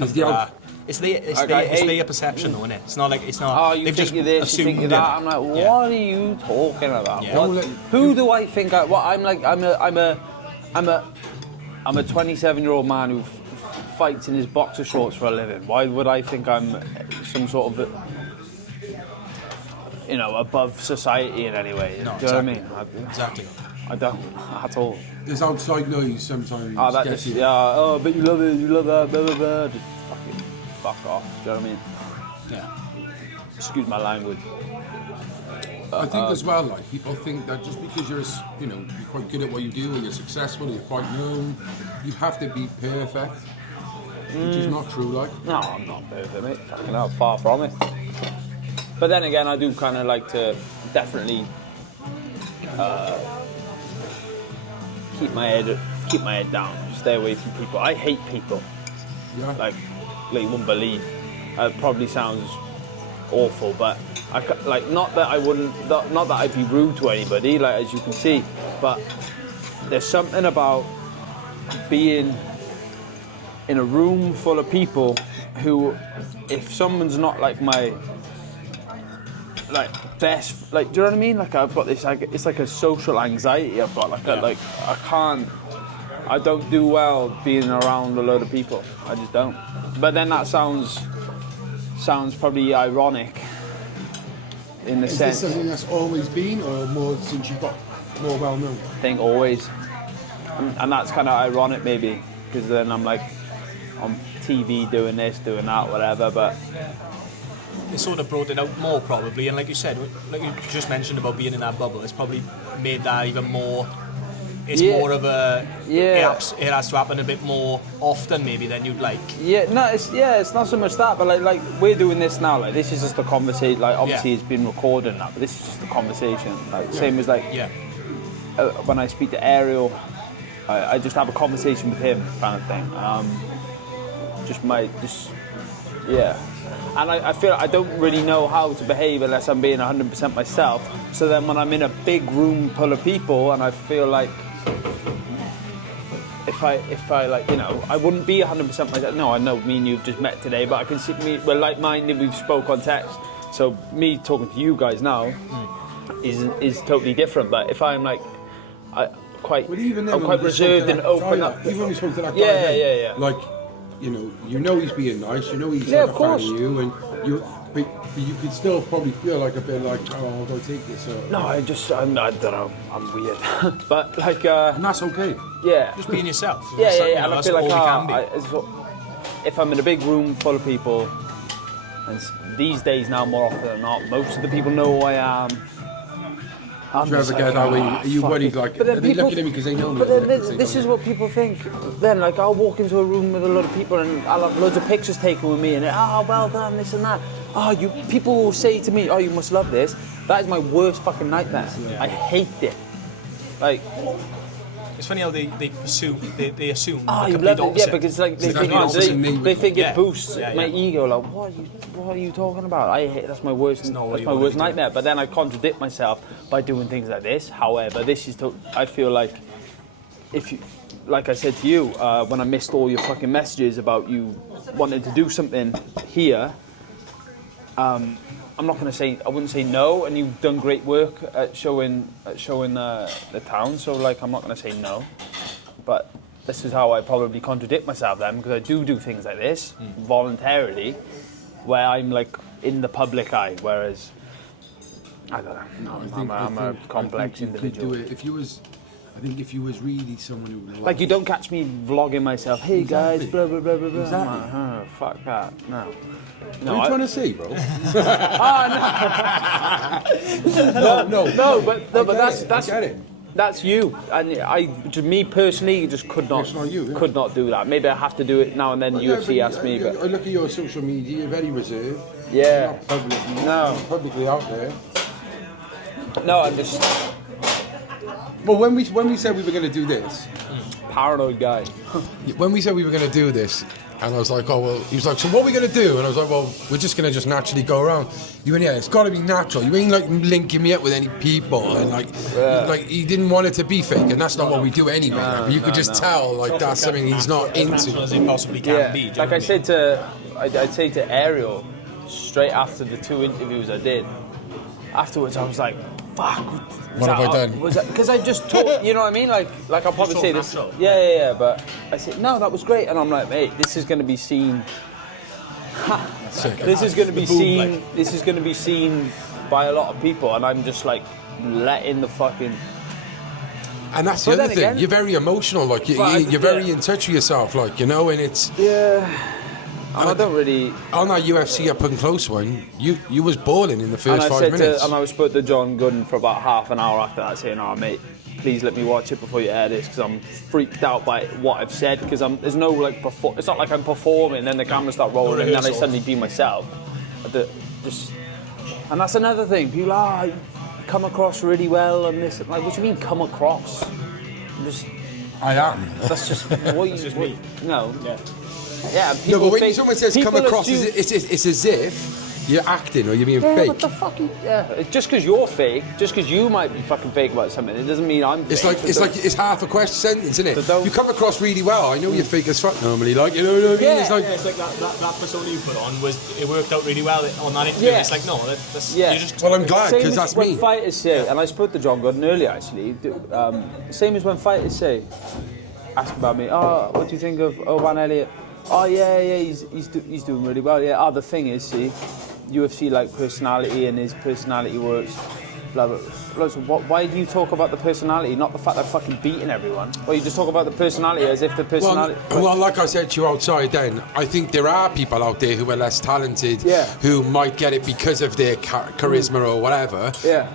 It's their perception, though, isn't it? It's not like it's not. Oh, you they've think just you're this, you think you're that. I'm like, what are you talking about? Yeah. Who do I think? I'm a 27-year-old man who fights in his boxer shorts for a living. Why would I think I'm some sort of, above society in any way? No, do you know what I mean? Exactly. I don't at all. There's outside noise sometimes. But you love it, you love that, blah, blah, blah. Just fuck off. Do you know what I mean? Yeah. Excuse my language. I think as well, like people think that just because you're quite good at what you do and you're successful, you're quite known, you have to be perfect, which is not true. Like, no, I'm not perfect, mate. Fucking hell, far from it. But then again, I do kind of like to definitely keep my head down, stay away from people. I hate people. Yeah. Like you wouldn't believe. It probably sounds awful, but not that I'd be rude to anybody, like as you can see, but there's something about being in a room full of people who, if someone's not like my best, do you know what I mean? Like I've got this, it's like a social anxiety I've got. I don't do well being around a load of people. I just don't. But then that sounds probably ironic. In the sense. Is this something that's always been, or more since you got more well known? I think always, and that's kind of ironic maybe, because then I'm like on TV doing this, doing that, whatever. But it sort of brought it out more probably, and like you said, like you just mentioned about being in that bubble, it's probably made that even more. It's more of a it has to happen a bit more often maybe than you'd like. It's not so much that, but like we're doing this now. Like this is just a conversation. Like obviously it's been recorded now, but this is just a conversation. Like same as when I speak to Ariel, I just have a conversation with him, kind of thing. And I feel I don't really know how to behave unless I'm being 100% myself. So then when I'm in a big room full of people and I feel like if I I wouldn't be 100% myself. No, I know me and you've just met today, but I can see we're like-minded, we've spoke on text. So me talking to you guys now is totally different. But if I'm like, I'm quite reserved and open up. Even when we spoke to that guy, yeah. Like, you know he's being nice, he's like a fan of you, and but you could still probably feel like a bit like, oh, don't take this. No, I don't know, I'm weird. But like, and that's okay. Yeah. Just being yourself. Yeah. And I feel like if I'm in a big room full of people, and these days now more often than not, most of the people know who I am. Do you ever get that way? Are you worried, like, are they looking at me because they know me? But then this is what people think. Then, like, I'll walk into a room with a lot of people and I'll have loads of pictures taken with me and, well done, this and that. People will say to me, you must love this. That is my worst fucking nightmare. Yeah. I hate it. Like... It's funny how they assume the you complete love it, opposite. yeah, because like they think it boosts my ego. Like, what are you talking about? I hate that's my worst nightmare. But then I contradict myself by doing things like this. However, I feel like if you, like I said to you when I missed all your fucking messages about you wanting to do something here. I'm not going to say, I wouldn't say no, and you've done great work at showing the town, so like I'm not going to say no, but this is how I probably contradict myself then, because I do things like this voluntarily, where I'm like in the public eye, whereas I don't know, I'm a complex individual. If you was I think if you was really someone who Like, you don't catch me vlogging myself. Hey guys, blah blah blah blah blah. Exactly. I'm like, oh, fuck that. No. What are you trying to say, bro? No, but I get it. that's you. And me personally, just could not. It's not you, yeah. Could not do that. Maybe I have to do it now and then. UFC asks me, but I look at your social media. You're very reserved. yeah. You're not public. You're No. not publicly out there. No, I'm just Well, when we said we were going to do this, paranoid guy. when we said we were going to do this, and I was like, oh well, he was like, so what are we going to do? And I was like, well, we're just going to just naturally go around. You went, yeah, it's got to be natural. You ain't like linking me up with any people, and like he didn't want it to be fake, and that's not what we do anyway. But you could just tell like that's something he's not As natural as into. it possibly can be. do you know Like what I said I'd say to Ariel, straight after the 2 interviews I did, afterwards I was like, fuck. What have I done? Was that because I just talked? You know what I mean? Like I'll probably talk say this. natural. Yeah. But I said no, that was great, and I'm like, mate, this is going to be seen. This is going to be seen. This is going to be seen by a lot of people, and I'm just like letting the fucking. And that's the But other then thing. again- You're very emotional. Like you're very in touch with yourself. Like and it's. Yeah. And I don't really. On that UFC up and close one, you was balling in the And first I 5 said minutes. and I spoke to John Gooden for about half an hour after that, saying, "Oh, mate, please let me watch it before you air this, because I'm freaked out by what I've said. Because there's no like it's not like I'm performing, then the cameras start rolling, and then I suddenly be myself. And that's another thing. People you come across really well, and this. Like, what do you mean come across? I am. That's just what you. just me. No. Yeah. Yeah. No, People but when think- someone says come people across, assume- it's as if you're acting or you're being Yeah, fake. what the fuck? Just because you're fake, just because you might be fucking fake about something, it doesn't mean I'm fake. It's half a question sentence, isn't it? So don't- You come across really well. I know you're fake as fuck normally, like you know what I mean? Yeah. It's like It's like that persona you put on it worked out really well on that interview. Yeah. It's like, no, that's Yeah. you just well, I'm glad Same because as that's when me. fighters say, and I spoke to John Gooden earlier actually. Same as when fighters say, ask about me. Oh, what do you think of Oban Elliot? Oh yeah, he's doing really well. Yeah. Oh, the thing is, see, UFC like personality and his personality works. Blah blah. blah. So why do you talk about the personality, not the fact that I'm fucking beating everyone? Or you just talk about the personality as if the personality. Well, like I said to you outside then, I think there are people out there who are less talented, Yeah. who might get it because of their charisma or whatever. Yeah.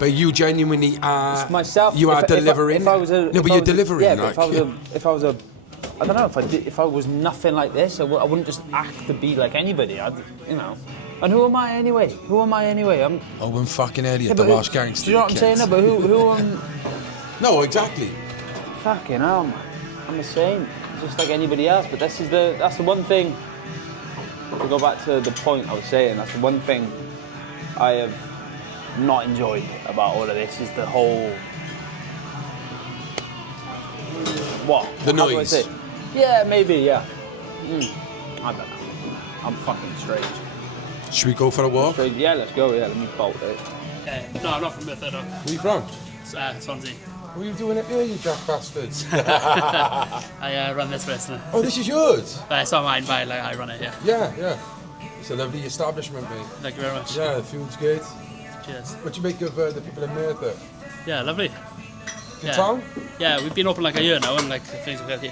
But you genuinely are. Myself. You are if delivering. If I was a, no, if but I you're was a- delivering. Yeah, like, but if I was a, I don't know, if I was nothing like this, I wouldn't just act to be like anybody. You know. And who am I anyway? I'm. Oban fucking Elliot, Yeah, the but Welsh Gangster. Do you know what I'm saying? No, but who am? No, exactly. Fucking hell, man. I'm the same, just like anybody else. But that's the one thing. To go back to the point I was saying, that's the one thing I have not enjoyed about all of this is the whole. What? The How do I noise. say? Yeah, maybe. Yeah. I don't know. I'm fucking strange. Should we go for a walk? So yeah, let's go. Yeah, let me bolt it. No, I'm not from Merthyr. No. Where are you from? Swansea. What are you doing up here, you jack bastards? I run this place. No. Oh, this is yours? It's not mine, but I run it, yeah. Yeah. It's a lovely establishment, mate. Thank you very much. Yeah, the food's good. Cheers. What do you make of the people in Merthyr? Yeah, lovely. Good town? Yeah, we've been open like a year now, and like things have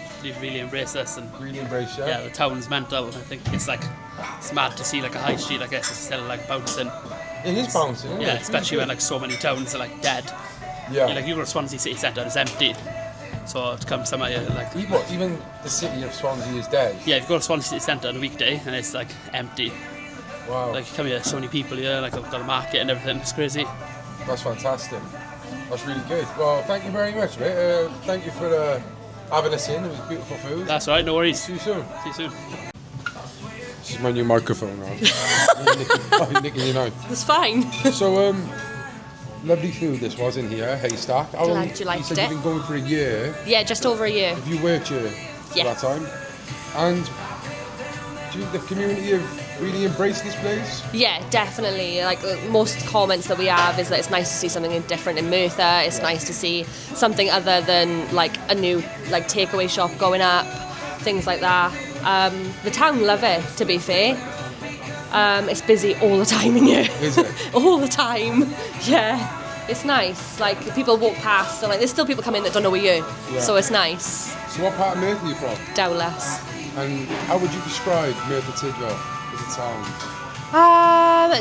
really embraced us, and Really embrace, yeah, the town's mental. I think it's mad to see like a high street like this is still like bouncing. It is bouncing, isn't Yeah, it? especially when like so many towns are like dead. Yeah. Like you go to Swansea city centre, it's empty. So to come somewhere like Even the city of Swansea is dead. yeah, if you go to Swansea city centre on a weekday and it's like empty. Wow. Like you come here, so many people here, like I've got a market and everything. It's crazy. That's fantastic. That's really good. Well, thank you very much, mate. Thank you for having us in. It was beautiful food. That's all right, no worries. See you soon. See you soon. This is my new microphone now. I'm nicking you now. It's fine. So, lovely food this was in here, Haystack. How long- Glad you liked said it. you've been going for a year. Yeah, just over a year. Have you worked here for Yeah. that time? And do you think the community have really embraced this place? Yeah, definitely. Like most comments that we have is that it's nice to see something different in Merthyr. It's nice to see something other than like a new like takeaway shop going up, things like that. The town love it, to be fair. It's busy all the time in here. Is it? All the time. Yeah. It's nice. Like people walk past, and like there's still people coming that don't know we're you. Yeah. So it's nice. So what part of Merthyr are you from? Dowless. And how would you describe Merthyr Tydfil as a town?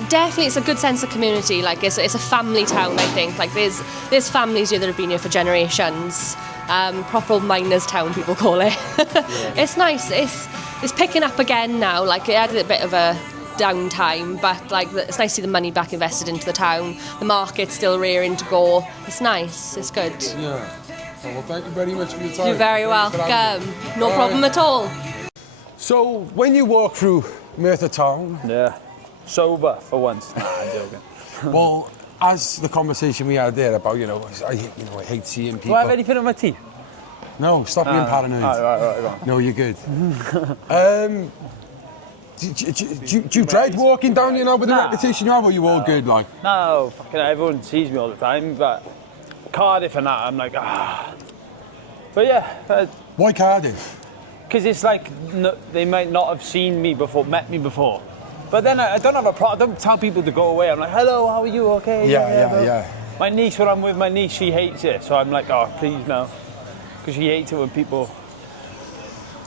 Definitely, it's a good sense of community. Like it's a family town. I think like there's families here that have been here for generations. Proper miners' town, people call it. It's nice. It's picking up again now. Like it had a bit of a downtime, but like it's nice to see the money back invested into the town. The market's still rearing to go. It's nice. It's good. Yeah. Oh, well, thank you very much for your time. You're very welcome. No problem at all. So when you walk through Merthyr town, Yeah. Sober for once. Nah, I'm joking. well, as the conversation we had there about, I hate seeing people. Do I have anything on my teeth? No, stop being paranoid. Right, go on. No, you're good. Do you dread walking down here now with the reputation you have, or are you all good, like? No, fucking everyone sees me all the time, but Cardiff and that, I'm like, ah. But yeah. Why Cardiff? Because it's like, they might not have seen me before, met me before. But then I don't have a problem. I don't tell people to go away. I'm like, hello, how are you? Okay. Yeah. My niece, when I'm with my niece, she hates it. So I'm like, oh, please no. Because she hates it when people...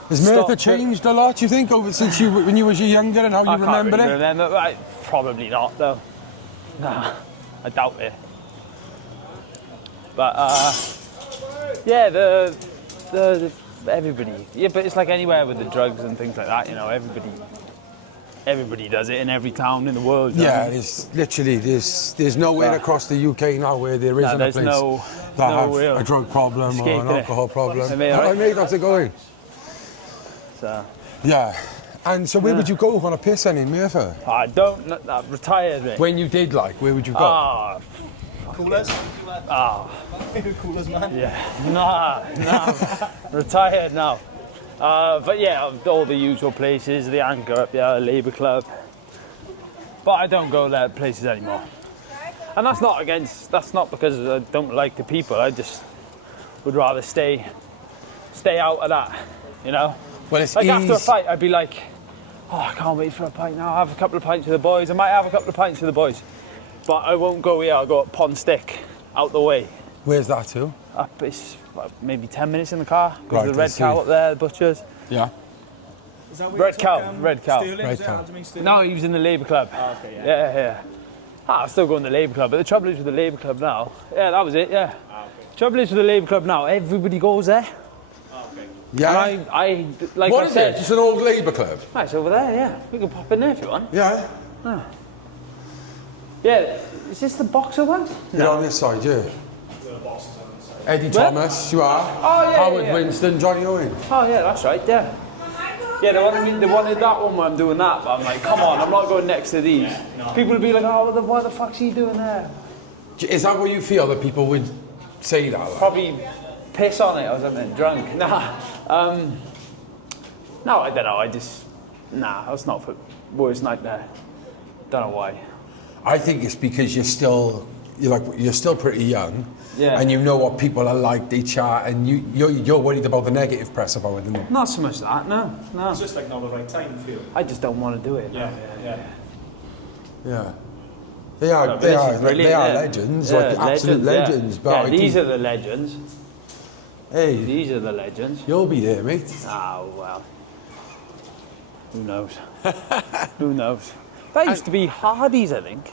Has Merthyr changed a lot, you think, over since when you was younger and how you remember it? Remember. Probably not, though. Nah, I doubt it. But, yeah, the everybody. Yeah, but it's like anywhere with the drugs and things like that, everybody does it in every town in the world. Yeah, there's literally there's nowhere across the UK now where there isn't a place that have a drug problem or an alcohol problem. I made how's it going? So. Yeah. And so where would you go on a piss then in Merthyr? I retired, mate. When you did, where would you go? Coolers? Coolers, man. Yeah. Nah. Retired now. But yeah, all the usual places, the Anchor up there, Labour Club. But I don't go there places anymore. And that's not because I don't like the people, I just would rather stay out of that, Well, it's like after a fight, I'd be like, oh, I can't wait for a pint now, I'll have a couple of pints with the boys. I might have a couple of pints with the boys. But I won't go here, I'll go up Pond Stick, out the way. Where's that to? Up, it's maybe 10 minutes in the car. Go Right, to the Red Cow up there, the butchers. Yeah. Is that Red Cow. Sterling? Red Is it Cow. Aljamain Sterling? No, he was in the Labour Club. Oh, okay, Yeah. I'm still going to the Labour Club, but the trouble is with the Labour Club now. Yeah, that was it, yeah. Okay. Trouble is with the Labour Club now, everybody goes there. Okay. Yeah. And I like What I is said, it? Just an old Labour club? it's over there, yeah. We can pop in there if you want. Yeah. Yeah, is this the boxer one? You're on this side, yeah. Eddie Thomas, you are. Oh, yeah, Howard yeah. Winston, Johnny Owen. Oh yeah, that's right, yeah. Yeah, they wanted that one when I'm doing that, but I'm like, come on, I'm not going next to these. People would be like, oh, what the fuck's he doing there? Is that what you feel, that people would say that? Probably piss on it or something, drunk. Nah. No, I don't know, that's not for worst nightmare. Don't know why. I think it's because you're still pretty young, Yeah. and you know what people are like. They chat, and you're worried about the negative press about it, isn't it? Not so much that, no. It's just like not the right time, I feel. I just don't want to do it. Yeah. Yeah. They are legends, like absolute legends. Yeah. But These are the legends. Hey, These are the legends. you'll be there, mate. Oh, well. Who knows? Who knows? That used to be Hardy's, I think.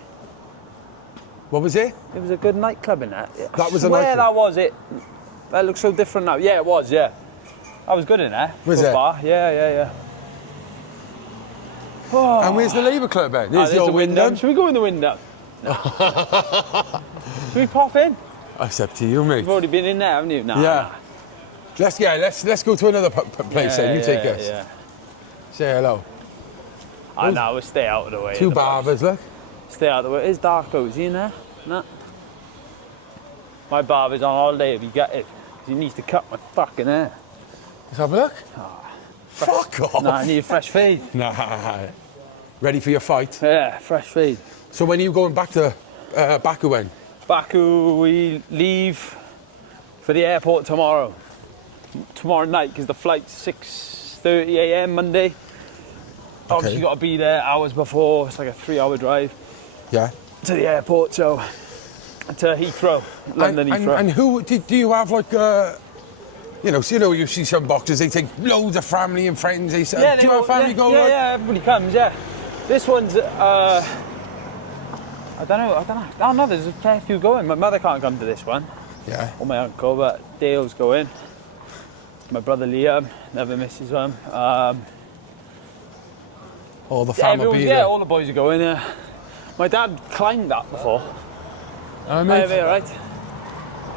What was it? It was a good nightclub in that. That was a Where nightclub? that was it? That looks so different now. Yeah, it was, yeah. I was good in there. Was Good it? Bar. Yeah. Oh. And where's the Labour Club then? There's the old the window. Should we go in the window? Should we pop in? It's up to you, mate. You've already been in there, haven't you? Nah. Yeah. Let's go to another place then. You take us. Yeah. Say hello. I know, we'll stay out of the way. Two barbers, look. Stay out of the way. Is Darko, is he in there? No. My barber's on holiday if he get it. He needs to cut my fucking hair. Let's have a look. Fuck off. Nah, I need a fresh fade. Nah. Ready for your fight? Yeah, fresh fade. So when are you going back to Baku when? Baku, we leave for the airport tomorrow. Tomorrow night, because the flight's 6:30 a.m. Monday. Obviously, got to be there hours before. It's like a 3-hour drive Yeah. to the airport. So to Heathrow, London Heathrow. And who do you have like? You know, so you see some boxers, they take loads of family and friends. They say, do you have family go? Yeah, everybody comes. Yeah, this one's. I don't know. Oh no, there's a fair few going. My mother can't come to this one. Yeah. Or my uncle, but Dale's going. My brother Liam never misses one. All the family. Yeah, all the boys are going. My dad climbed that before. Mate. Hey, right?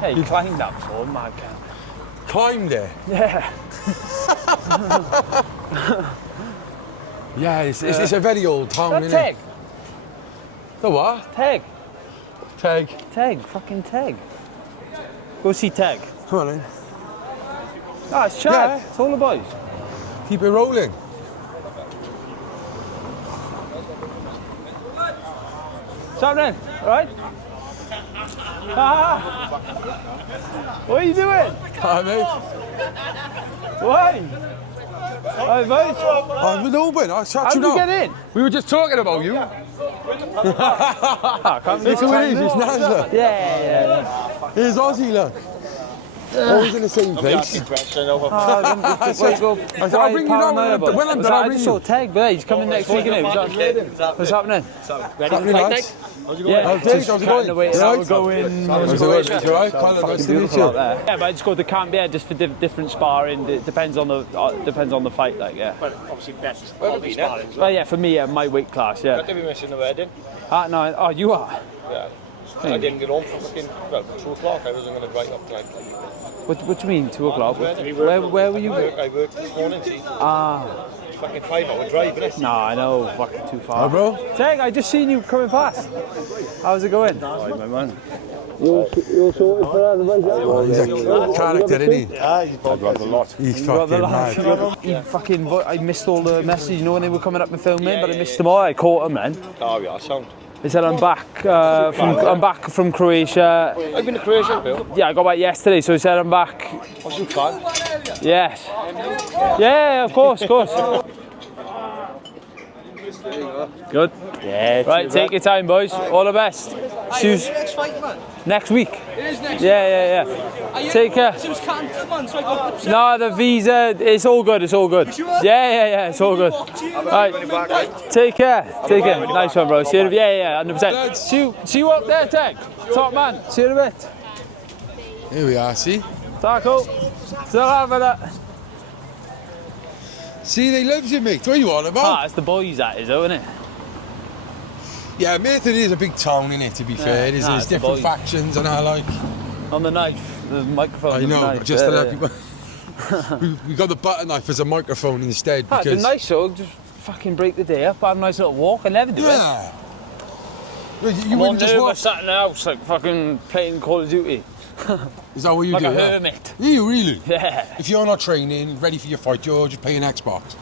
Yeah, he climbed that before, mad can. Climbed there. Yeah. Yeah, it's a very old town, isn't it? Teg. The what? Teg. Teg. Fucking Teg. Go see Teg. Come on in. Ah, it's Chad. Yeah. It's all the boys. Keep it rolling. What's happening? All right? What are you doing? Hi, mate. Why? Hi, mate. I'm with Oban. I'll chat How you did you now. get in? We were just talking about you. It's who it is, it's Nazla. Yeah. Here's Ozzy, look. Always in the same place. I'll bring you down when I'm done. I just saw Teg, but he's coming next week, isn't he? What's happening? Ready for fight night? Yeah, How's it going? We're going. How's it going? You alright? Nice to meet you. Yeah, but I just go to camp, yeah, just for different sparring. It depends on the fight, like, yeah. But obviously best quality sparring as well. Well, yeah, for me, my weight class, yeah. Got to be missing the wedding. No, oh, you are? Yeah. I didn't get home for fucking, 2 o'clock. I wasn't going to drive up tonight. What do you mean, 2 o'clock? Where were you? I worked this morning, see. It's fucking 5-hour drive, isn't it? No, I know, fucking too far. Oh, bro? Teg, I just seen you coming past. How's it going? Hi, my man. You're sorted for the boys, He's a character, isn't he? Yeah, he's got a lot. He's fucking mad. I missed all the messages, you know, when they were coming up and filming, but I missed them all. I caught them then. Oh, yeah, sound. They said I'm back from Croatia. I've been to Croatia, Bill. Yeah, I got back yesterday, so he said I'm back. What's your plan? Yes. Yeah, of course. Good. Yeah. Right, take your time, boys. All the best. See you next fight, man. Next week. It is next Yeah. Take care. So it's cancelled, man, so I got No, the visa, it's all good. Yeah, it's all good. Right, take care. Nice one, bro. See you. Yeah, 100%. See you up there, Teg. Top man. See you in a bit. Here we are, see? Taco. Still having that. See, they love you, mate. What are you on about? It's the boys that is, though, isn't it? Yeah, Merthyr is a big town, innit, to be fair. There's it's the different boys. factions and I like... On the knife, the microphone. I know, knife. but just to let people... we got the butter knife as a microphone instead because... It's nice, though. Just fucking break the day up, have a nice little walk. I never do it. Yeah. You wouldn't just walk... sat in the house, like fucking playing Call of Duty. Is that what you like do? a hermit. Yeah, you really? Yeah. If you're not training, ready for your fight, you're just playing Xbox.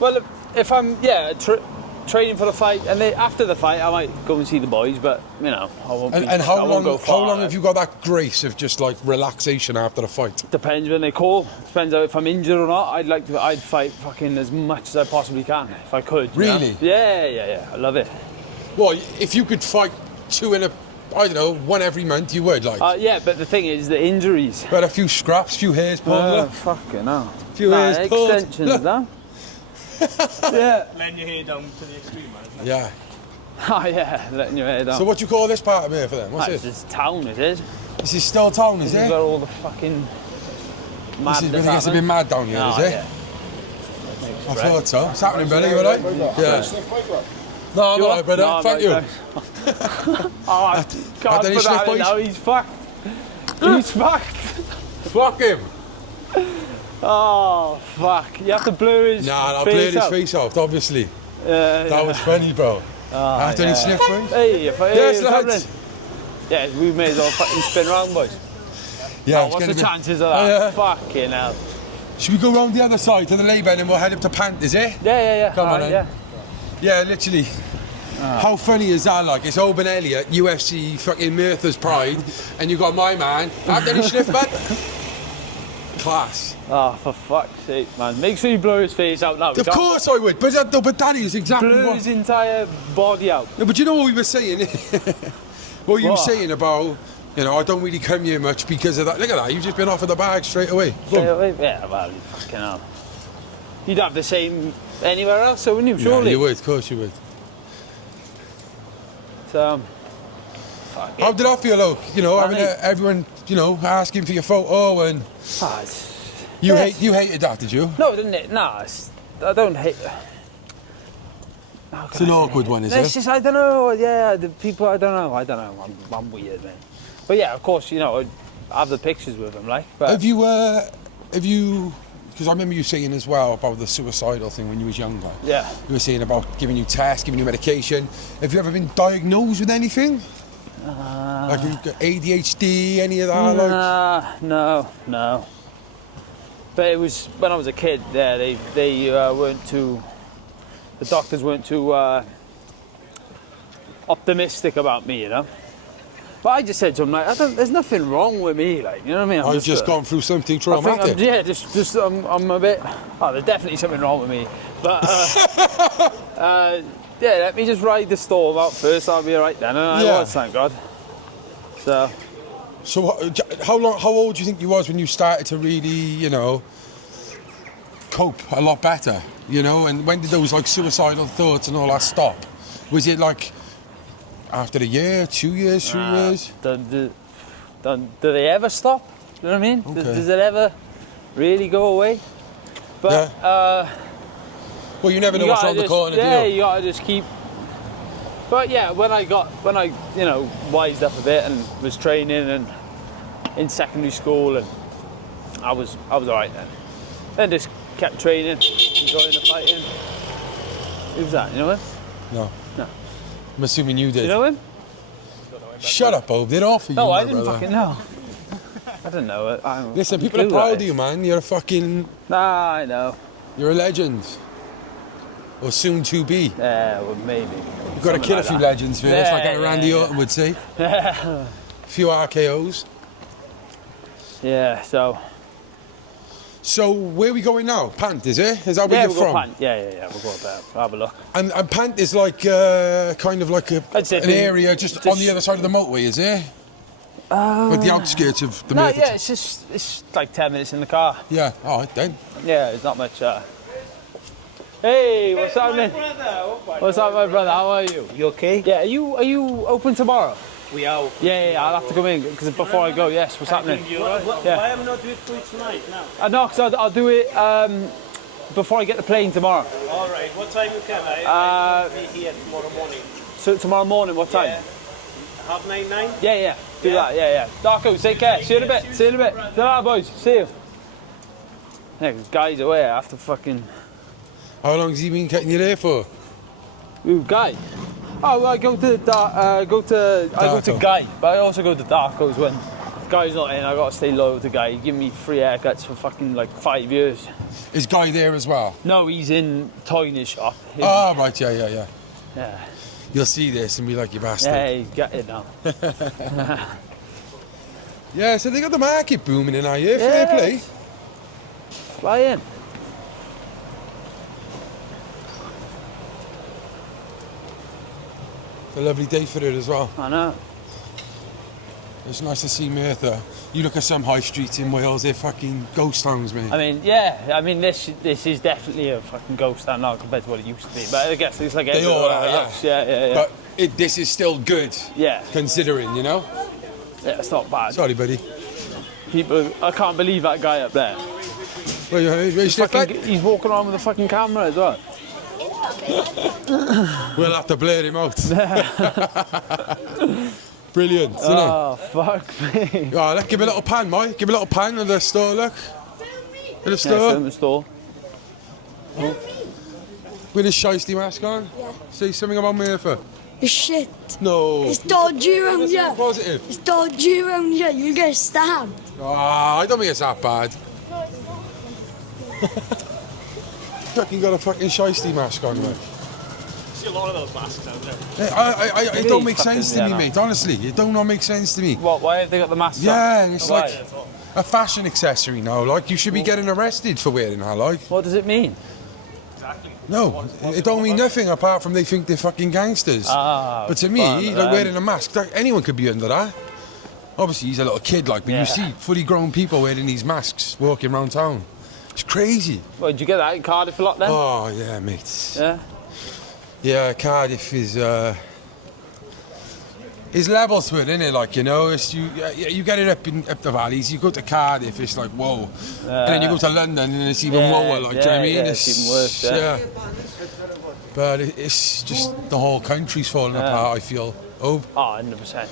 Well, if I'm, training for the fight, and then after the fight, I might go and see the boys, but, you know, I won't And how go far. how long have you got that grace of just like relaxation after the fight? Depends when they call. Depends if I'm injured or not. I'd fight fucking as much as I possibly can, if I could. Really? You know? Yeah. I love it. Well, if you could fight one every month, you would, like. Yeah, but the thing is, the injuries. But a few scraps, few hairs pulled. Look. Fucking hell. Few hairs pulled. Extensions, no? Yeah. Letting your hair down to the extreme, man. Yeah. Oh, yeah, letting your hair down. So what do you call this part of here for them? What's It's it? this town, it is. This is still town, is This it? is where all the fucking This is where it gets a bit mad down here, is it? Yeah. I thought so. What's happening, buddy? You alright? Yeah. No, I'm alright, brother. No, Thank you. I can't any put sniff, that in boys? now, he's fucked. He's fucked. Fuck him. Oh, fuck. You have to blur his I'll face blur his out. face out, obviously. That was funny, bro. After any sniff, boys? Hey, Yes, what's lads. happening? Yeah, we may as well fucking spin round, boys. Yeah, What's the chances of that? Yeah. Fucking hell. Should we go round the other side to the lay-bed and we'll head up to Pant, is it? Yeah. Come on, Alright, then. Yeah, literally. How funny is that? Like, it's Oban Elliot, UFC, fucking Merthyr's Pride, and you got my man. After any sniff, bud? Class. Oh, for fuck's sake, man. Make sure you blur his face out now. Of course I would, but that is exactly Blur what... his entire body out. No, but you know what we were saying? What you were saying about, you know, I don't really come here much because of that. Look at that, you've just been offered the bag straight away. Yeah, well, you fucking hell. You'd have the same anywhere else, so wouldn't you, surely? Yeah, you would, of course you would. So, how did that feel, though? You know, having everyone, you know, asking for your photo and... You hated that, did you? No, didn't it? No, I don't hate... It's an awkward one, is it? It's just, I don't know, yeah, the people, I don't know, I'm weird, man. But yeah, of course, you know, I have the pictures with them, like, but... Have you, because I remember you saying as well about the suicidal thing when you was younger. Yeah. You were saying about giving you tests, giving you medication. Have you ever been diagnosed with anything? Like ADHD, any of that? No. But it was, when I was a kid, yeah, they weren't too... The doctors weren't too optimistic about me, you know. But I just said to them, like, there's nothing wrong with me, like, you know what I mean? I've just gone through something traumatic. I'm a bit. Oh, there's definitely something wrong with me. But yeah, let me just ride the storm out first. I'll be alright then. And I was, thank God. So how old do you think you was when you started to really, you know, cope a lot better? You know, and when did those like suicidal thoughts and all that stop? Was it like after a year, 2 years, 3 years? Do they ever stop? You know what I mean? Okay. Does it ever really go away? But well, you never know what's around the corner, do you? Yeah, you gotta just keep. But yeah, when I you know, wised up a bit and was training and in secondary school, and I was alright then. Then just kept training, enjoying the fighting. Who's that? You know him? No. No. I'm assuming you did. You know him? Shut up, Bob. They'd offer you. No, I didn't brother. fucking know. I didn't know it. Listen, people are proud of you, man. You're a fucking... Nah, I know. You're a legend. Or soon to be. Yeah, well, maybe. You've got to kill a few legends first, like Randy Orton would say. A few RKOs. Yeah, so... So, where are we going now? Pant, is it? Is that where you're from? Pant. Yeah, we'll go there. Have a look. And Pant is like, kind of like an area just on the other side of the motorway, is it? Like the outskirts of the Merthyr. Yeah, it's like 10 minutes in the car. Yeah, alright then. Yeah, it's not much. Hey, what's happening? What's up, my brother? How are you? You okay? Yeah, are you open tomorrow? We are. Yeah, I'll have to come in because before I go, yes. What's happening? Why am I not doing it for you tonight now? No, because I'll do it before I get the plane tomorrow. All right. What time you come? I'll be here tomorrow morning. So tomorrow morning, what time? Yeah. 9:30? Yeah. Do that. Yeah. Darko, take care. See you in a bit. Ta-ra, boys. See you. Yeah, this guy's away. I have to fucking. How long has he been cutting you there for? Who, Guy? Oh, well, I go to Guy, but I also go to Darko's when Guy's not in. I gotta stay loyal to Guy. He give me free haircuts for fucking like 5 years. Is Guy there as well? No, he's in Toyner's shop. Oh, right, yeah. Yeah. You'll see this and be like, you bastard. Yeah, he's got it now. Yeah, so they got the market booming in our year. Fair play. Fly in. It's a lovely day for it as well. I know. It's nice to see Merthyr. You look at some high streets in Wales, they're fucking ghost towns, mate. I mean, this is definitely a fucking ghost town now compared to what it used to be. But I guess it's like they all are, else. Yeah. But this is still good. Yeah. Considering, you know. Yeah, it's not bad. Sorry, buddy. People, I can't believe that guy up there. Well, He's walking around with a fucking camera as well. We'll have to blur him out. Brilliant, isn't it? Oh, fuck me. Oh, look, give a little pan, Mike. Give a little pan at the store, look. At the store. Yeah, the store. Oh. With his shiesty mask on? Yeah. Say something about Merthyr. It's shit. No. It's dodgy around here. Positive. It's dodgy around here. You'll get stabbed. I don't think it's that bad. Fucking got a fucking shiesty mask on, mate. See a lot of those masks out there. It don't make sense to me, mate. Honestly, it don't not make sense to me. What? Why have they got the masks on? Yeah, it's like a fashion accessory now. Like you should be getting arrested for wearing that. Like. What does it mean? Exactly. No, it don't mean nothing apart from they think they're fucking gangsters. But to me, like wearing a mask, like, anyone could be under that. Obviously, he's a little kid, like, but you see fully grown people wearing these masks walking around town. It's crazy. Well, did you get that in Cardiff a lot then? Oh, yeah, mate. Yeah? Yeah, Cardiff is... It's level to it, isn't it? Like, you know, it's, you get it up the valleys, you go to Cardiff, it's like, whoa. And then you go to London and it's even lower, like, do you know what I mean? It's even worse, yeah. But it's just the whole country's falling apart, I feel. Oh, 100%.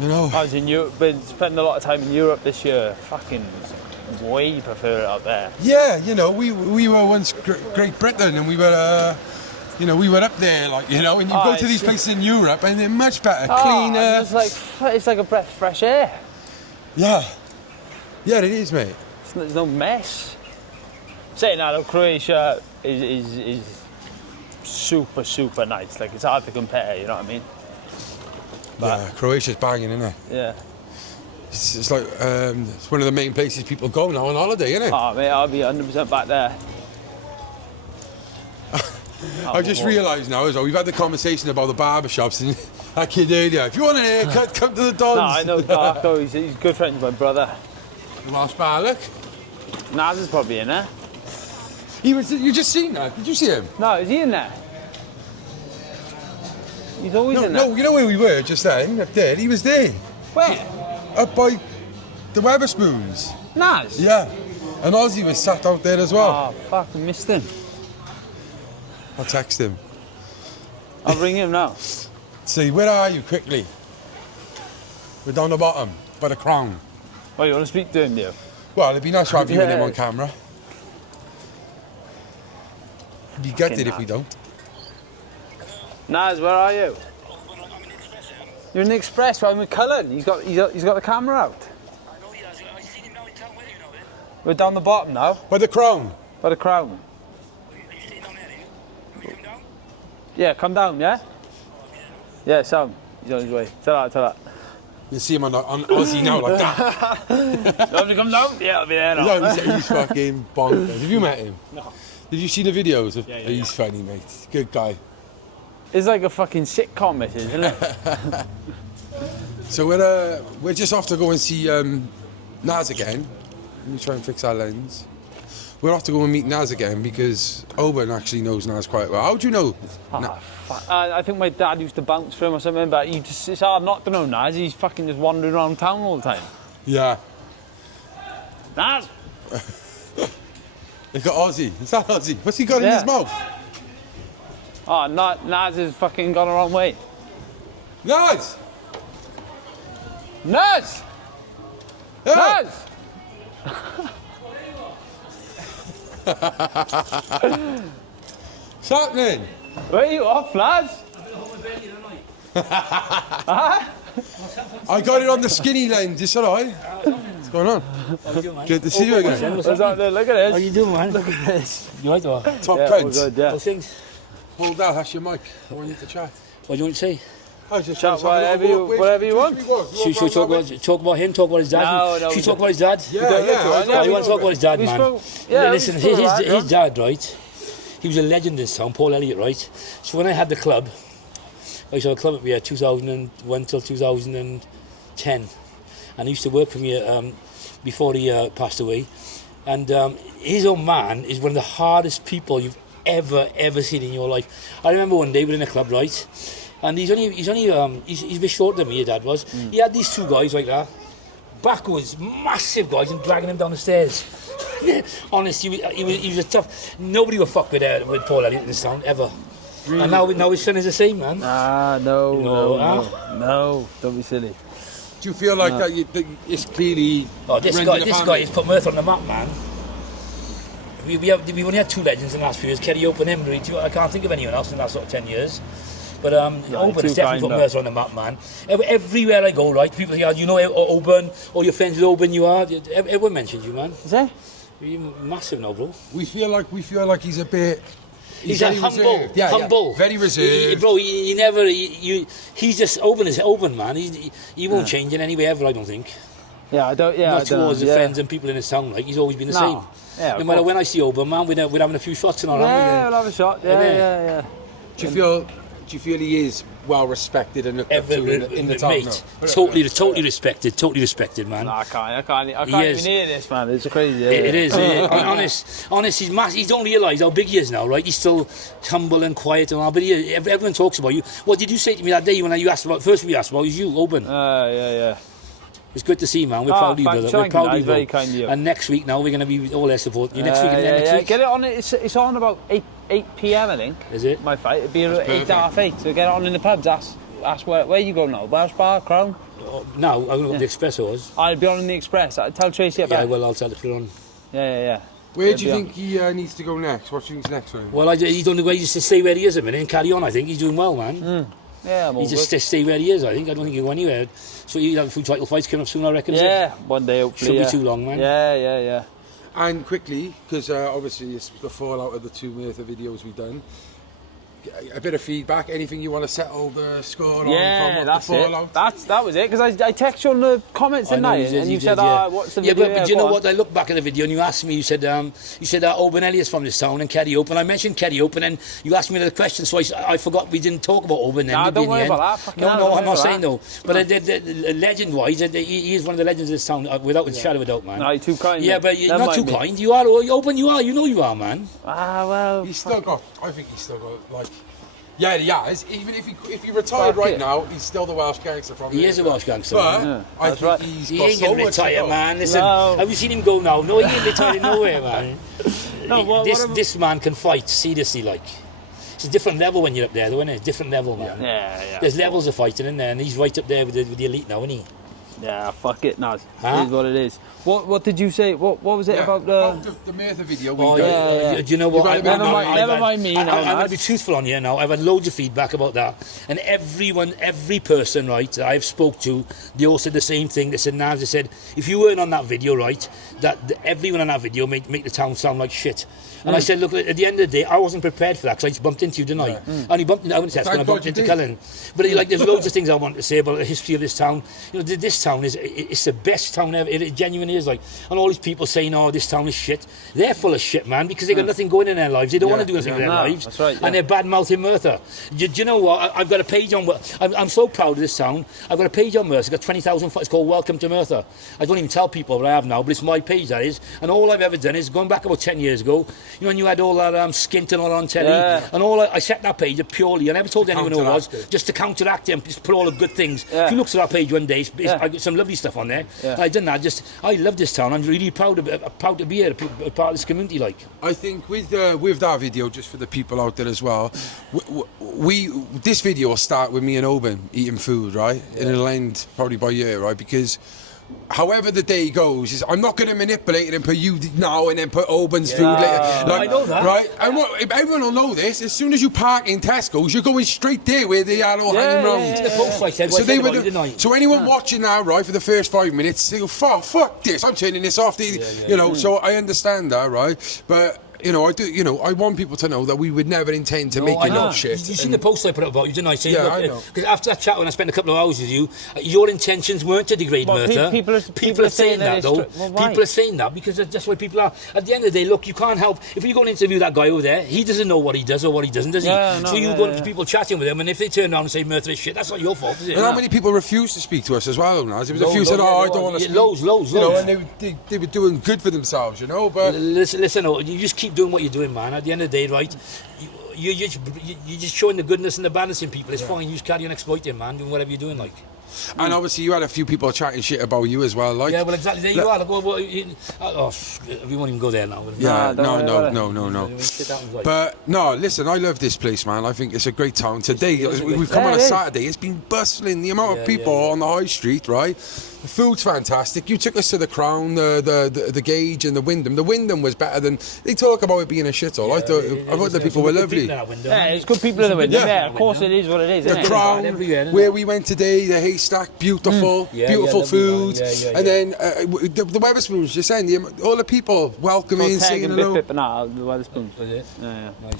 You know. I was in Europe, been spending a lot of time in Europe this year. Fucking way prefer it out there. Yeah, you know, we were once Great Britain and we were... you know, we were up there, like, you know, and you go to these places in Europe and they're much better, cleaner. It's like a breath of fresh air. Yeah. Yeah, it is, mate. There's no mess. Saying that, though, Croatia is super, super nice. Like, it's hard to compare, you know what I mean? But, yeah, Croatia's banging, isn't it? Yeah. It's like, it's one of the main places people go now on holiday, isn't it? Oh, mate, I'll be 100% back there. I just realised now, as well, we've had the conversation about the barbershops and that kid earlier, if you want an haircut, come to the Dons. No, I know Darko, he's good friends with my brother. Last bar, look. Naz is probably in there. You just seen that? Did you see him? No, is he in there? He's always in there. No, you know where we were just then, up there? He was there. Where? Up by the Weatherspoons. Naz? Yeah. And Ozzy was sat out there as well. Oh, fuck, I missed him. I'll text him. I'll ring him now. See, where are you, quickly? We're down the bottom, by the Crown. Oh, you want to speak to him, do you? Well, it'd be nice to have you and him on camera. You'd be gutted if we don't. Naz, where are you? You're in the Express, right? I'm with Cullen. He's got the camera out. We're down the bottom now. By the Crown? By the Crown. Yeah, come down, yeah? Yeah, Sam. He's on his way. Tell that. You see him on Aussie now, like that. Want to come down? Yeah, I'll be there now. No, he's fucking bonkers. Have you met him? No. Did you see the videos? Yeah. He's funny, mate. Good guy. It's like a fucking sitcom, it is, isn't it? So we're just off to go and see Naz again. Let me try and fix our lens. We're off to go and meet Naz again because Oban actually knows Naz quite well. How do you know? I think my dad used to bounce for him or something, but it's hard not to know Naz. He's fucking just wandering around town all the time. Yeah. Naz! They got Ozzy. Is that Ozzy? What's he got in his mouth? Oh, Naz has fucking gone the wrong way. Naz! Naz! Hey! Naz! What's happening? Where are you off, lads? I got it on the skinny lens. It's all right. What's going on? Good to see you again. What's up there? Look at this. How you doing, man? Look at this. You right, or? Top Yeah, cunt. all good, yeah. Things. Hold that. That's your mic. I want you to chat. What do you want to say? I just Chat whatever you want. Should we talk about him, talk about his dad? No, Should we talk about his dad? Yeah. You want to talk about his dad, man? Listen, his dad, right? He was a legend in this town, Paul Elliot, right? So when I had the club, I used to have a club up here 2001 till 2010. And he used to work for me before he passed away. And his old man is one of the hardest people you've ever seen in your life. I remember one day we were in a club, right? And he's a bit shorter than me, your dad was. He had these two guys like that, backwards, massive guys, and dragging him down the stairs. Honestly, he was a tough. Nobody would fuck with Paul Elliot in this town ever. Really? And now his son is the same, man. No, don't be silly. Do you feel like that it's clearly... Oh, this guy has put Merthyr on the map, man. We only had two legends in the last few years, Kerry Open Emery. I can't think of anyone else in that sort of 10 years. But Oban has definitely put Merthyr on the map, man. Everywhere I go, right, people say, you know Oban, or you're friends with Oban, you are. Everyone mentions you, man. Is that? You're massive now, bro. We feel like he's a bit... He's a humble. Yeah, very reserved. He's just Oban is Oban, man. He won't change in any way ever, I don't think. Yeah, I don't. Yeah, not towards the friends and people in his town. Like he's always been the same. Yeah, no matter when I see Oban, man, we're having a few shots and all that. Yeah, we'll have a shot. Yeah. Do you feel he is well respected and looked up to in the town? Mate, totally respected, man. No, I can't even hear this, man. It's crazy. It is. Honest, he's massive. You don't realise how big he is now, right? He's still humble and quiet and all, but everyone talks about you. What did you say to me that day when you asked about? First we asked about was you, Oban. Yeah. It's good to see, man. We're proud of you, brother. We're proud of you, very kind of you. And next week now we're going to be all there support you. Next week and then next week. Get it on. It's on about 8 p.m. I think. Is it? My fight. It'd be 8:30. So get it on in the pubs. That's where you go now. Welsh Bar, Crown. No, I'm going to go to the Expressos. I'll be on in the Express. Tell Tracy about. Yeah, well, I'll tell her to put it on. Yeah. Where do you think he needs to go next? What do you think's next for him? Well, he's done the way he just to stay where he is a minute and carry on. I think he's doing well, man. Yeah, I'm all he just to stay where he is. I think. I don't think he'll go anywhere. So he'll have a few title fights coming up soon, I reckon. Yeah, one day hopefully. Shouldn't be too long, man. Yeah. And quickly, because obviously it's the fallout of the 2 Merthyr videos we've done. A bit of feedback, anything you want to settle the score on from that's the fallout? That was it, because I texted you on the comments, didn't I? And you said, what's the video? Yeah, but do you know what? I looked back at the video and you asked me, you said Oban Elliot's from this town and Kerry Open. I mentioned Kerry Open and you asked me the question, so I forgot we didn't talk about Oban then. Nah, don't worry about that. No, I'm not saying no. But legend-wise, he is one of the legends of this town, without a shadow of a doubt, man. No, you're too kind. Yeah, but you're not too kind. You are, Oban, you know you are, man. I think he's still got, like... Yeah, he has. Even if he retired right now, he's still the Welsh gangster from. He is a Welsh gangster. But I think he ain't going to retire, man. Listen, have you seen him go now? No, he ain't retiring nowhere, man. This man can fight seriously, like. It's a different level when you're up there, though, isn't it? Different level, man. Yeah. There's levels of fighting in there, and he's right up there with the elite now, isn't he? Yeah, fuck it, Naz. It is what it is. What did you say? What was it about the Merthyr video? Do you know what? Never mind me. I'm going to be truthful on here now. I've had loads of feedback about that, and every person, right, that I've spoke to, they all said the same thing. They said, Naz, they said, if you weren't on that video, right, everyone on that video make the town sound like shit. And I said, look, at the end of the day, I wasn't prepared for that because I just bumped into you, didn't I? And I bumped into Tesco and I bumped into Cullen. But there's loads of things I want to say about the history of this town. You know, this town it's the best town ever. It genuinely is, like. And all these people saying, oh, this town is shit. They're full of shit, man, because they got nothing going in their lives. They don't want to do anything in their lives. That's right. And they're bad mouthing Merthyr. Do you know what? I've got a page on. I'm so proud of this town. I've got a page on Merthyr. It's got 20,000 followers. It's called Welcome to Merthyr. I don't even tell people what I have now, but it's my page, that is. And all I've ever done is going back about 10 years ago. You know, when you had all that skint and all on telly, and I set that page up purely. I never told anyone who it was, just to counteract it and just put all the good things. If you look at that page one day, I got some lovely stuff on there. And I done that. I love this town. I'm really proud to be here, a part of this community. Like, I think with that video, just for the people out there as well, this video will start with me and Oban eating food, right, and it'll end probably by year, right, because. However the day goes, I'm not going to manipulate it and put you now and then put Oban's food later. I know that. Right? And everyone will know this. As soon as you park in Tesco's, you're going straight there where they are all hanging around. So anyone watching now, right, for the first 5 minutes, they go, fuck this, I'm turning this off. So I understand that, right? But... I want people to know that we would never intend to make it look shit. You seen the post I put up about you, didn't I? Yeah, I know. Because after that chat, when I spent a couple of hours with you, your intentions weren't to degrade Merthyr. People are saying that, though. People are saying that because that's why people are. At the end of the day, look, you can't help. If you go and interview that guy over there, he doesn't know what he does or what he doesn't, does he? So you go to people chatting with him, and if they turn around and say Merthyr is shit, that's not your fault, is it? And how many people refused to speak to us as well, Naz? It was a few said, I don't want to speak. Loads. And they were doing good for themselves, But listen, you just keep doing what you're doing, man. At the end of the day, right, you're just showing the goodness and the badness in people. It's fine. You just carry on exploiting, man, doing whatever you're doing, like. And obviously you had a few people chatting shit about you as well, like. Yeah, well, exactly. There you are. We won't even go there now. Yeah, no. But no, listen, I love this place, man. I think it's a great town. Today, we've come on a Saturday. It's been bustling. The amount of people on the high street, right? The food's fantastic. You took us to the Crown, the Gauge, and the Wyndham. The Wyndham was better than they talk about it being a shithole. I thought the people were lovely. Yeah, it's good people in the Wyndham. Yeah, of course it is what it is. The Crown, where we went today, the Haystack, beautiful, beautiful food. And then the Wetherspoons, you're saying, all the people welcoming, singing hello. The Wetherspoons.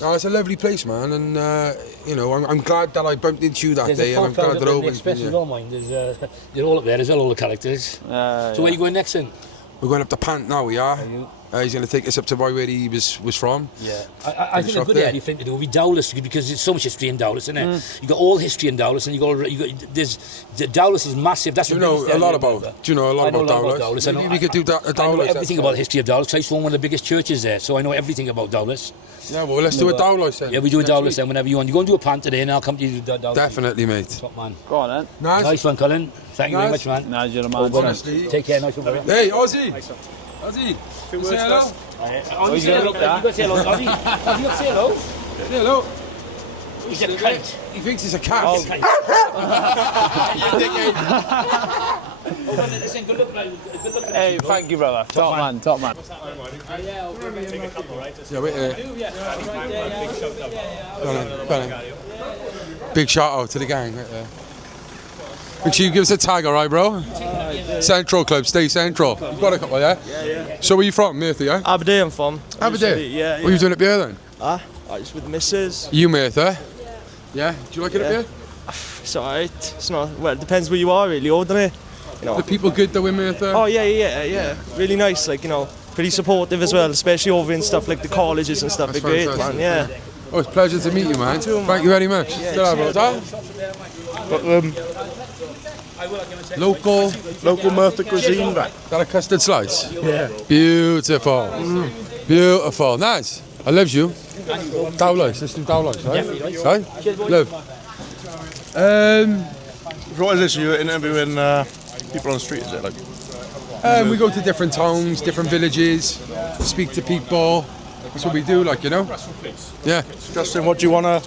It's a lovely place, man, and I'm glad that I bumped into you that day, and I'm glad that Oban's been here. You're all up there as well, all the characters. So where are you going next then? We're going up to Pant now, we are. He's going to take us up to where he was from. Yeah, I think a good area thing to do would be Dowlais, because there's so much history in Dowlais, isn't it? You got all history in Dowlais, and Dowlais is massive. That's Do you know a lot about Dowlais? Maybe we could do Dowlais. I know everything about the history of Dowlais. I used to own one of the biggest churches there, so I know everything about Dowlais. Yeah, well, let's do a Dowlais then. Yeah, we do a Dowlais then whenever you want. You go and do a Pant today, and I'll come to you to do Dowlais. Definitely, mate. Top man. Go on then. Nice one, Colin. Thank you very much, man. Nice, you're a man. Take care, nice one, brother. Hey, Ozzy. Ozzy. Two words say hello. Oh, you got to say hello, Have you got to say hello? Say hello. He's a cunt. He thinks he's a cat. Listen, good luck. Hey, thank you, brother. Top man. Yeah, wait there. Go on. Big shout out to the gang right there. Make sure you give us a tag, alright, bro? Central Club, stay central. You've got a couple, yeah? Yeah. So where are you from, Merthyr, yeah? Aberdeen, I'm from. Aberdeen? Yeah. What are you doing up here then? I just with the missus. You Merthyr? Yeah. Do you like it up here? It's alright. It's not. Well, it depends where you are, really, doesn't it? You know. The people good though in Merthyr? Oh yeah. Really nice, like, you know, pretty supportive as well, especially over in stuff like the colleges and stuff. They're great, man. Yeah. Oh, it's a pleasure to meet you, man. Thank you very much. Yeah, Local Merthyr cuisine, right? Got a custard slice? Yeah. Beautiful. Beautiful. Nice. I love you. Dowlais. Let's do Dowlais, right? Right? Love. What is this? You're interviewing people on the street, is it? Like? We go to different towns, different villages, speak to people. That's what we do, like, you know? Yeah. Justin, what do you want to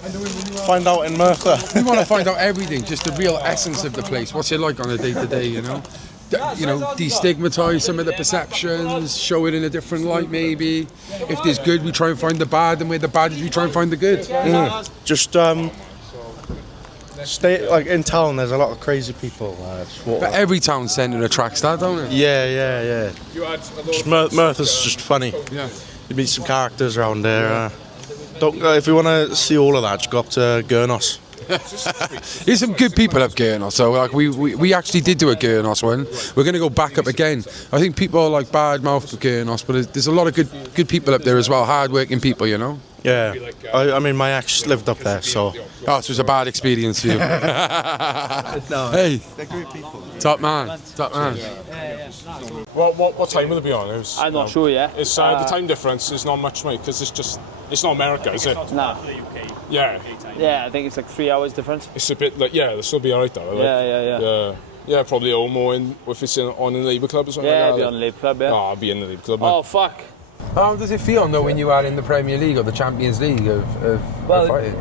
find out in Merthyr? We want to find out everything, just the real essence of the place. What's it like on a day-to-day, you know? Destigmatise some of the perceptions, show it in a different light, maybe. If there's good, we try and find the bad, and where the bad is, we try and find the good. Just stay, like, in town, there's a lot of crazy people. But every town centre attracts that, don't it? Yeah. Just Merthyr's just funny. Yeah. You meet some characters around there. If you want to see all of that, just go up to Gurnos. There's some good people up Gurnos, so like we actually did do a Gurnos one. We're going to go back up again. I think people are like bad mouth for Gurnos, but there's a lot of good people up there as well, hard-working people, you know. Yeah, I mean, my ex lived up there, so. Oh, so it was a bad experience for you. No, hey, they're great people. Top man. What time will it be on? I'm not sure yet. It's the time difference is not much, mate, because it's not America, is it? No. Yeah. Yeah, I think it's like 3 hours difference. It's a bit like, yeah, this will be alright though. Like, yeah, probably more if it's on the Labour Club or something like that. Yeah, it'll be on the Labour Club, yeah. Oh, I'll be in the Labour Club, man. Oh, fuck. How does it feel though when you are in the Premier League or the Champions League of fighting?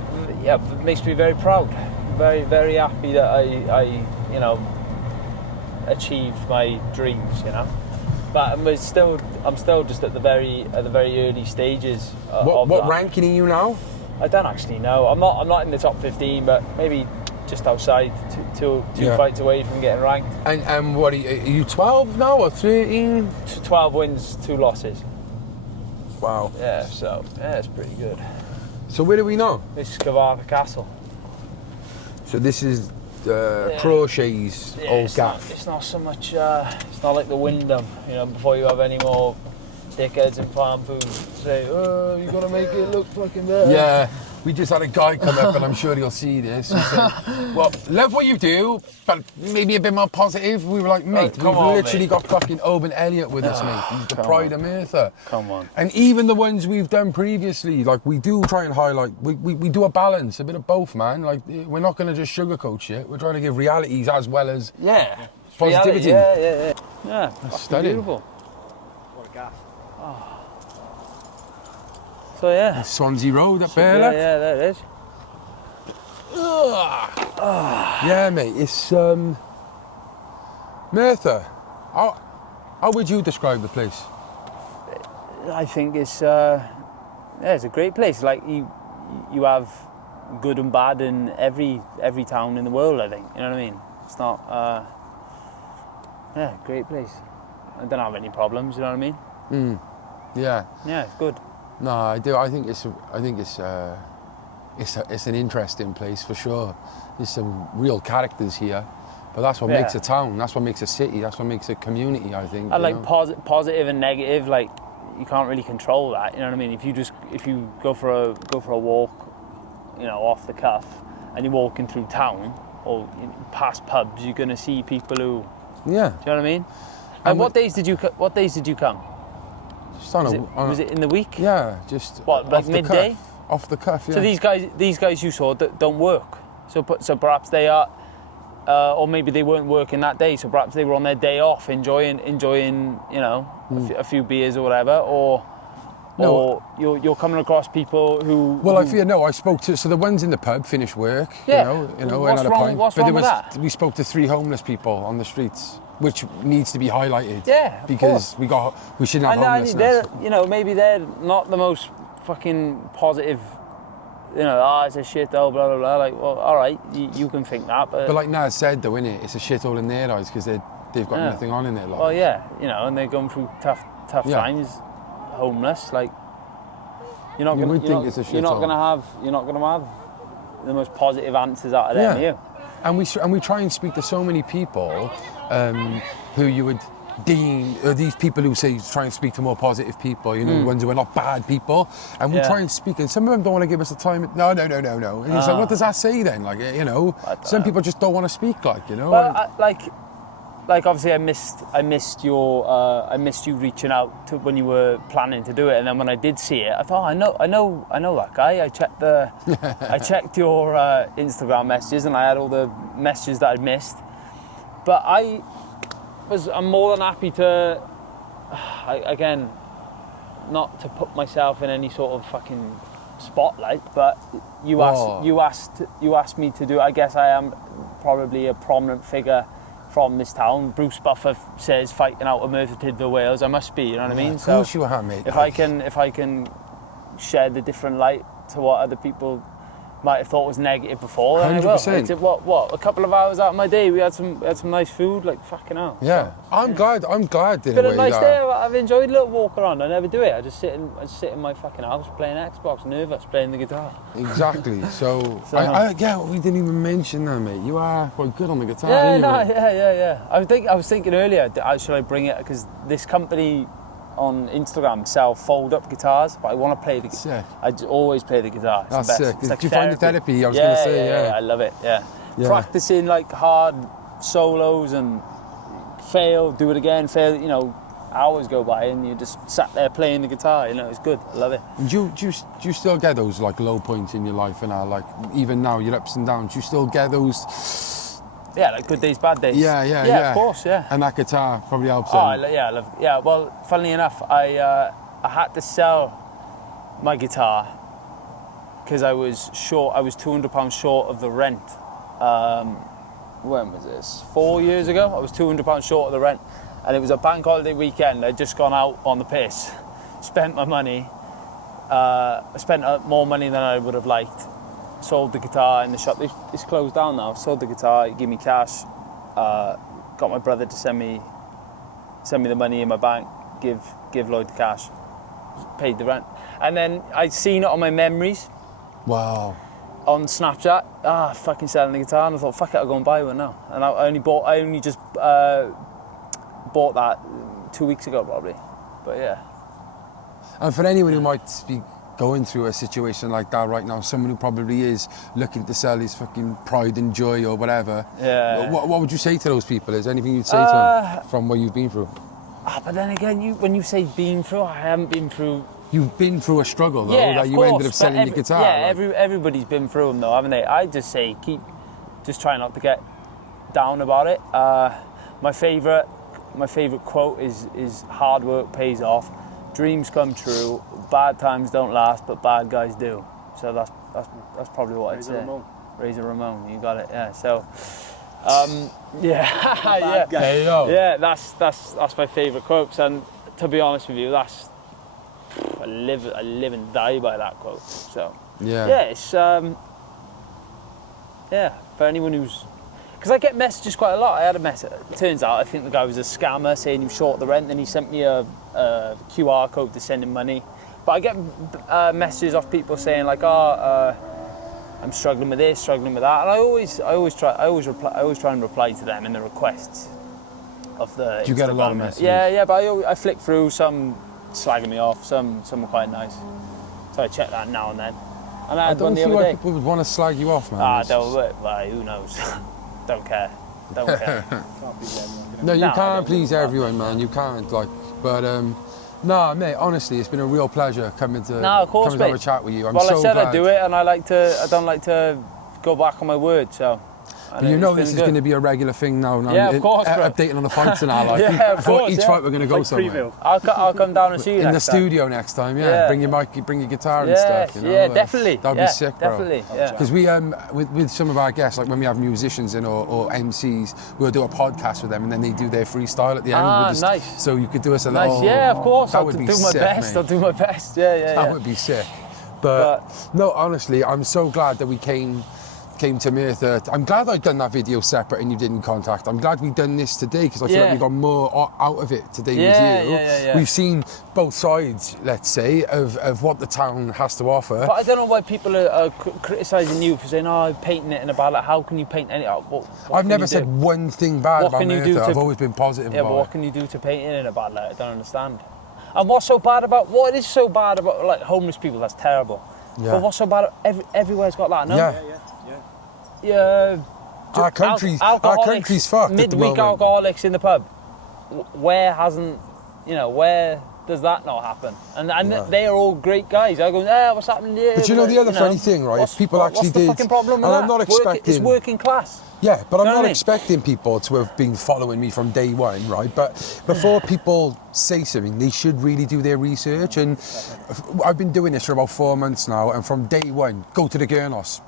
It makes me very proud. Very, very happy that I you know, achieved my dreams, you know. But I'm still just at the very early stages of what that. ranking are you now? I don't actually know. I'm not in the top 15, but maybe just outside, two fights away from getting ranked. And what are you 12 now or 13? 12 wins, 2 losses. Wow. Yeah, so it's pretty good. So where do we know? This is Cardiff Castle. So this is Crochet's old gaff. It's not so much. It's not like the Wyndham. You know, before you have any more dickheads in farm food say, "Oh, you gotta make it look fucking bad." Yeah. We just had a guy come up, and I'm sure he'll see this. He said, well, love what you do, but maybe a bit more positive. We were like, mate, we've literally got fucking Oban Elliot with us, mate. He's the pride of Merthyr. Come on. And even the ones we've done previously, like, we do try and highlight, we do a balance, a bit of both, man. Like, we're not going to just sugarcoat shit. We're trying to give realities as well as positivity. Yeah. That's stunning. Beautiful. What a gaff. Oh. So yeah. Swansea Road up there, yeah, there it is. Yeah, mate, it's Merthyr. How would you describe the place? I think it's it's a great place. Like you have good and bad in every town in the world, I think. You know what I mean? It's not great place. I don't have any problems, you know what I mean? Yeah. Yeah, it's good. No, I do. I think it's an interesting place for sure. There's some real characters here, But that's what makes a town. That's what makes a city. That's what makes a community, I think. And like positive and negative, like you can't really control that. You know what I mean? If you go for a walk, you know, off the cuff, and you're walking through town or past pubs, you're gonna see people who. Yeah. Do you know what I mean? And what days did you come? Just was it in the week? Yeah, just what, like midday? Off the cuff, yeah. So these guys you saw don't work. So perhaps they are, or maybe they weren't working that day. So perhaps they were on their day off, enjoying you know, a few beers or whatever, or you're coming across people who. Well, I spoke to the ones in the pub finished work. Yeah. You know, what's another wrong? point. What's wrong with that? We spoke to 3 homeless people on the streets, which needs to be highlighted. Yeah. Because we shouldn't have homelessness. You know, maybe they're not the most fucking positive. You know, it's a shit hole, blah blah blah. Like, well, all right, you can think that, but like Naz said, though, innit, it's a shit hole in their eyes because they've got nothing on in their life. Well, yeah, you know, and they're going through tough times, homeless. Like, you're not going to have the most positive answers out of them, are you? And we try and speak to so many people who you would deem, or these people who say try and speak to more positive people, you know, the ones who are not bad people, and we try and speak, and some of them don't want to give us the time. No. And it's like, what does that say then? Like, you know, some people just don't want to speak, like, you know. Well, like obviously I missed you reaching out to when you were planning to do it, and then when I did see it, I thought, I know that guy. I checked your Instagram messages, and I had all the messages that I'd missed, but I'm more than happy to, again, not to put myself in any sort of fucking spotlight, but you asked me to do it. I guess I am probably a prominent figure from this town. Bruce Buffer says fighting out of Merthyr Tydfil, Wales. I must be, you know what I mean? Of course you are, mate. If I can shed the different light to what other people might have thought was negative before, then 100%. I will. What? A couple of hours out of my day, we had some nice food, like fucking hell. Yeah, so, I'm glad. It's been a nice day. I've enjoyed a little walk around. I never do it. I just sit in my fucking house playing Xbox, nervous, playing the guitar. Exactly. So we didn't even mention that, mate. You are quite good on the guitar. Yeah. I was thinking earlier, should I bring it, because this company on Instagram sell fold-up guitars, but I want to play the guitar. I always play the guitar. It's That's the best. sick. It's like Did you find the therapy? I was going to say, yeah, I love it. Yeah. Practicing like hard solos and do it again, fail. You know, hours go by and you just sat there playing the guitar. You know, it's good. I love it. Do you still get those like low points in your life, and like even now your ups and downs? Do you still get those? Yeah, like good days, bad days. Yeah, of course, yeah. And that guitar probably helps. Well, funnily enough, I had to sell my guitar because I was short. I was £200 short of the rent. When was this? 4 years ago. I was £200 short of the rent, and it was a bank holiday weekend. I'd just gone out on the piss, spent my money. I spent more money than I would have liked. Sold the guitar in the shop. It's closed down now. Sold the guitar, give me cash. Got my brother to send me the money in my bank. Give Lloyd the cash. Paid the rent, and then I'd seen it on my memories. Wow. On Snapchat, fucking selling the guitar, and I thought, fuck it, I'll go and buy one now. And I only just bought that 2 weeks ago, probably. But yeah. And for anyone who might be going through a situation like that right now, someone who probably is looking to sell his fucking pride and joy or whatever, what would you say to those people? Is there anything you'd say to them from what you've been through? But then again, when you say been through, I haven't been through. You've been through a struggle though, that you ended up selling your guitar. Yeah, everybody's been through them though, haven't they? I just say just try not to get down about it. My favourite quote is hard work pays off. Dreams come true. Bad times don't last, but bad guys do. So that's probably what I'd say. Razor Ramon, you got it. Yeah. So, Bad guy. There you go. Yeah, that's my favourite quotes, and to be honest with you, I live and die by that quote. So it's for anyone who's. Because I get messages quite a lot. I had a message. It turns out I think the guy was a scammer saying he was short the rent, and he sent me a QR code to send him money. But I get messages off people saying like, I'm struggling with this, struggling with that, and I always try and reply to them in the requests of the. Do you get a lot of messages? Yeah, but I flick through, some slagging me off, some are quite nice, so I check that now and then. And I don't feel like people would want to slag you off, man. Who knows? Don't care. No, you can't please everyone, man. You can't, but nah, mate. Honestly, it's been a real pleasure coming to have a chat with you. I'm so glad. I do it, and I don't like to go back on my word. So. But this is going to be a regular thing now. Yeah, of course, bro. Updating on the fights and all. Of course, each fight we're going to go somewhere. I'll come down and see you in the studio next time. Yeah, bring your mic, bring your guitar and stuff. Yeah, definitely. That'd be sick, bro. Definitely. Yeah. Because we with some of our guests, like when we have musicians in or MCs, we'll do a podcast with them, and then they do their freestyle at the end. Nice. So you could do us a little. Nice. Yeah, of course. That would be sick, mate. I'll do my best. Yeah. That would be sick. But no, honestly, I'm so glad that we came to Merthyr. I'm glad I'd done that video separate and you didn't contact. I'm glad we've done this today because I feel like we got more out of it today with you. Yeah. We've seen both sides, let's say, of what the town has to offer. But I don't know why people are criticising you for saying, I'm painting it in a bad light. How can you paint any... I've never said one thing bad about Merthyr. I've always been positive about it. Yeah, but what can you do to paint it in a bad light? I don't understand. And what is so bad about like homeless people? That's terrible. Yeah. But what's so bad? Everywhere's got that, no? Yeah. Our country's fucked. Midweek alcoholics in the pub. Where does that not happen? And they are all great guys. I go, what's happening here? But the other funny thing, right? If people actually did, fucking problem with and I'm not expecting. It's working class. Yeah, but I'm not expecting people to have been following me from day one, right? But before people say something, they should really do their research. And I've been doing this for about 4 months now, and from day one, go to the Gurnos.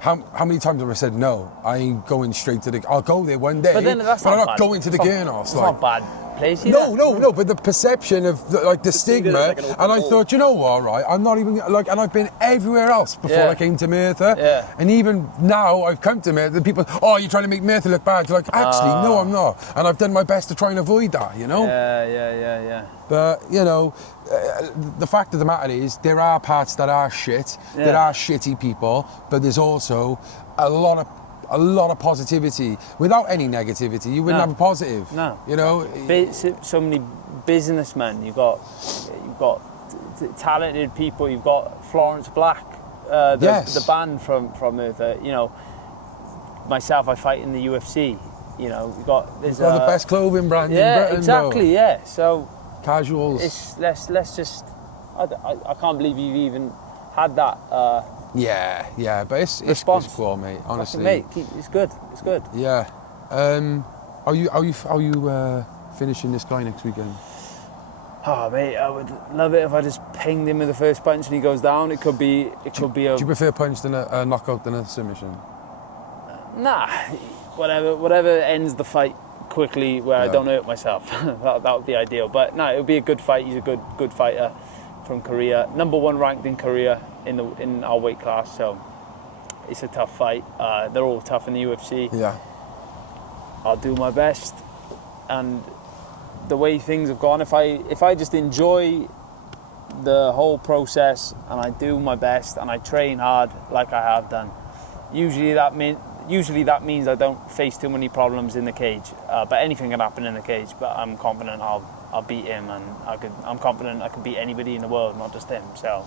How many times have I said no? I ain't going straight to the. I'll go there one day, but I'm not going to the Gurnos. It's not bad. Place no, but the perception of the stigma, and I thought, you know what, right? I'm not even and I've been everywhere else before I came to Merthyr, and even now I've come to Merthyr. People, you're trying to make Merthyr look bad. You're like, actually, no, I'm not, and I've done my best to try and avoid that, Yeah. But the fact of the matter is, there are parts that are shit. Yeah. There are shitty people, but there's also a lot of positivity. Without any negativity, you wouldn't have a positive. No. So many businessmen. You've got talented people. You've got Florence Black, the band from Merthyr. Myself, I fight in the UFC. We've got the best clothing brand in Britain. Exactly. Though. Yeah. So casuals. Let's just. I can't believe you've even had that. But it's cool, mate. Honestly, mate, it's good. Yeah. Are you finishing this guy next weekend? Oh, mate, I would love it if I just pinged him with the first punch and he goes down. It could be. Do you prefer punch than a knockout than a submission? Nah, whatever ends the fight quickly where I don't hurt myself. that would be ideal. But no, it would be a good fight. He's a good fighter from Korea, #1 ranked in Korea in our weight class. So it's a tough fight. They're all tough in the UFC. Yeah. I'll do my best, and the way things have gone, if I just enjoy the whole process and I do my best and I train hard like I have done, usually that means I don't face too many problems in the cage. But anything can happen in the cage. But I'm confident I'll beat him, and I'm confident I can beat anybody in the world, not just him. So